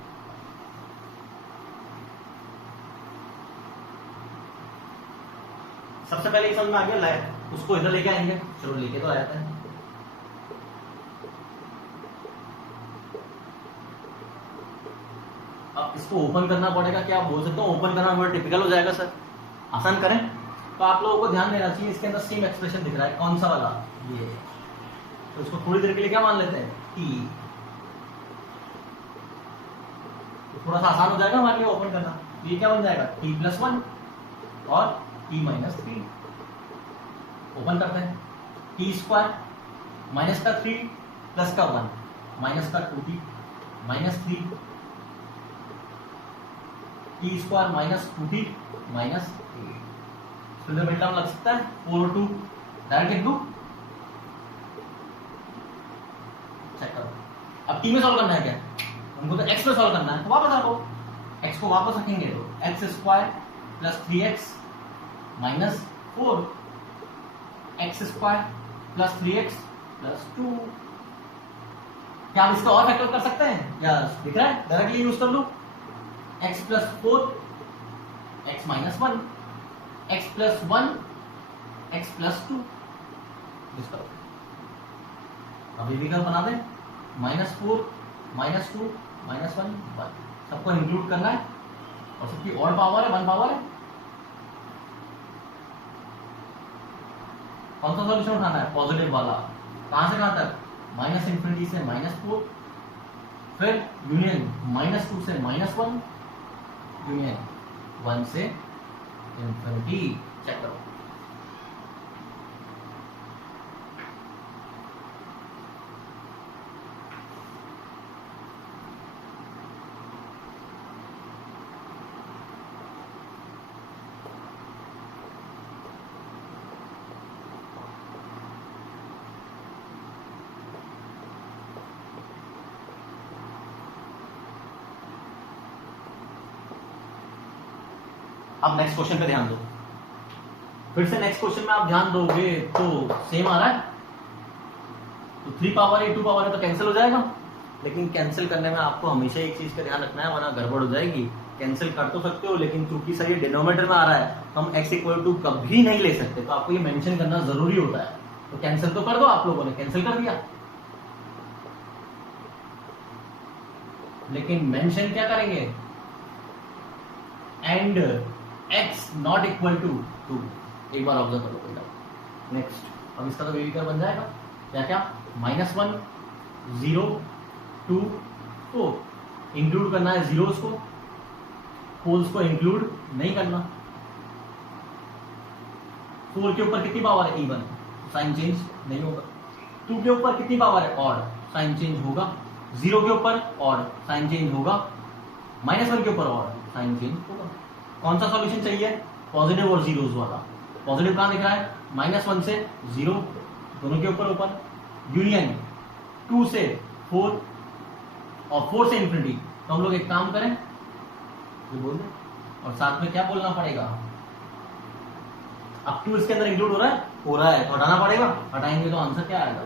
सबसे पहले समझ में आ गया, लाइट उसको इधर लेके आएंगे। चलो लेके तो आ जाते हैं। अब इसको ओपन करना पड़ेगा। क्या आप बोल सकते हो ओपन करना बहुत टिपिकल हो जाएगा सर? आसान करें तो आप लोगों को ध्यान देना चाहिए, इसके अंदर सेम एक्सप्रेशन दिख रहा है। कौन सा वाला? ये तो इसको थोड़ी देर के लिए क्या मान लेते हैं, टी। तो थोड़ा सा आसान हो जाएगा हमारे लिए ओपन करना। ये क्या बन जाएगा, टी प्लस 1 और टी माइनस 3। ओपन करते हैं, टी स्क्वायर माइनस का 3 प्लस का 1 माइनस का 2t minus 3 T square minus 2t minus 8। Mid term लग सकता है 4 और 2 डायरेक्ट लिख दूं, चेक करो। अब टी में सॉल्व करना है क्या, हमको तो एक्स में सॉल्व करना है, तो वापस आ जाओ, एक्स को वापस रखेंगे तो x square plus 3x minus 4 x square plus 3x plus 2। क्या हम इसका और फैक्टर कर सकते हैं, या दिख रहा है डायरेक्टली यूज कर लूं, x plus 4 x minus 1 x plus 1 x plus 2। अभी विकल्प बना दें, माइनस 4 माइनस 2 माइनस 1 1, सबको इंक्लूड करना है और सबकी और पावर है 1 पावर है। कौन सा सॉल्यूशन उठाना है, पॉजिटिव वाला। कहां से कहां तक, माइनस इंफिनिटी से माइनस 4, फिर यूनियन माइनस 2 से माइनस 1, यूनियन 1 से इंफिनिटी। चेक करो, अब नेक्स्ट क्वेश्चन पे ध्यान दो। फिर से नेक्स्ट क्वेश्चन में आप ध्यान दोगे तो सेम आ रहा है, तो 3 पावर है 2 पावर है तो कैंसिल हो जाएगा, लेकिन कैंसिल करने में आपको हमेशा एक चीज का ध्यान रखना है, वरना गड़बड़ हो जाएगी। कैंसिल कर तो सकते हो, लेकिन क्योंकि सर ये डिनोमिनेटर में आ रहा है तो हम x इक्वल टू कभी नहीं ले सकते, तो आपको ये मेंशन करना जरूरी होता है। तो कैंसिल तो कर दो, आप लोगों ने कैंसिल कर दिया, लेकिन मेंशन क्या करेंगे, and x not equal to 2। एक बार ऑब्जर्व करो बेटा। नेक्स्ट, अब इसका तो वेरिएबल बन जाएगा क्या क्या, -1 0 2 4। इंक्लूड करना है जीरोस को, पोल्स को इंक्लूड नहीं करना। 4 के ऊपर कितनी पावर है, इवन, साइन चेंज नहीं होगा। 2 के ऊपर कितनी पावर है, ऑड, साइन चेंज होगा। 0 के ऊपर ऑड, साइन चेंज होगा। -1 के ऊपर ऑड, साइन चेंज होगा। कौन सा सॉल्यूशन चाहिए, पॉजिटिव और जीरोस वाला। पॉजिटिव कहां दिख रहा है, -1 से 0 दोनों के ऊपर ओपन, यूनियन 2 से 4 और 4 से इंफिनिटी। तो हम लोग एक काम करें, ये बोल दें, और साथ में क्या बोलना पड़ेगा, अब 2 इसके अंदर इंक्लूड हो रहा है तो हटाना पड़ेगा, हटाएंगे तो आंसर क्या आएगा,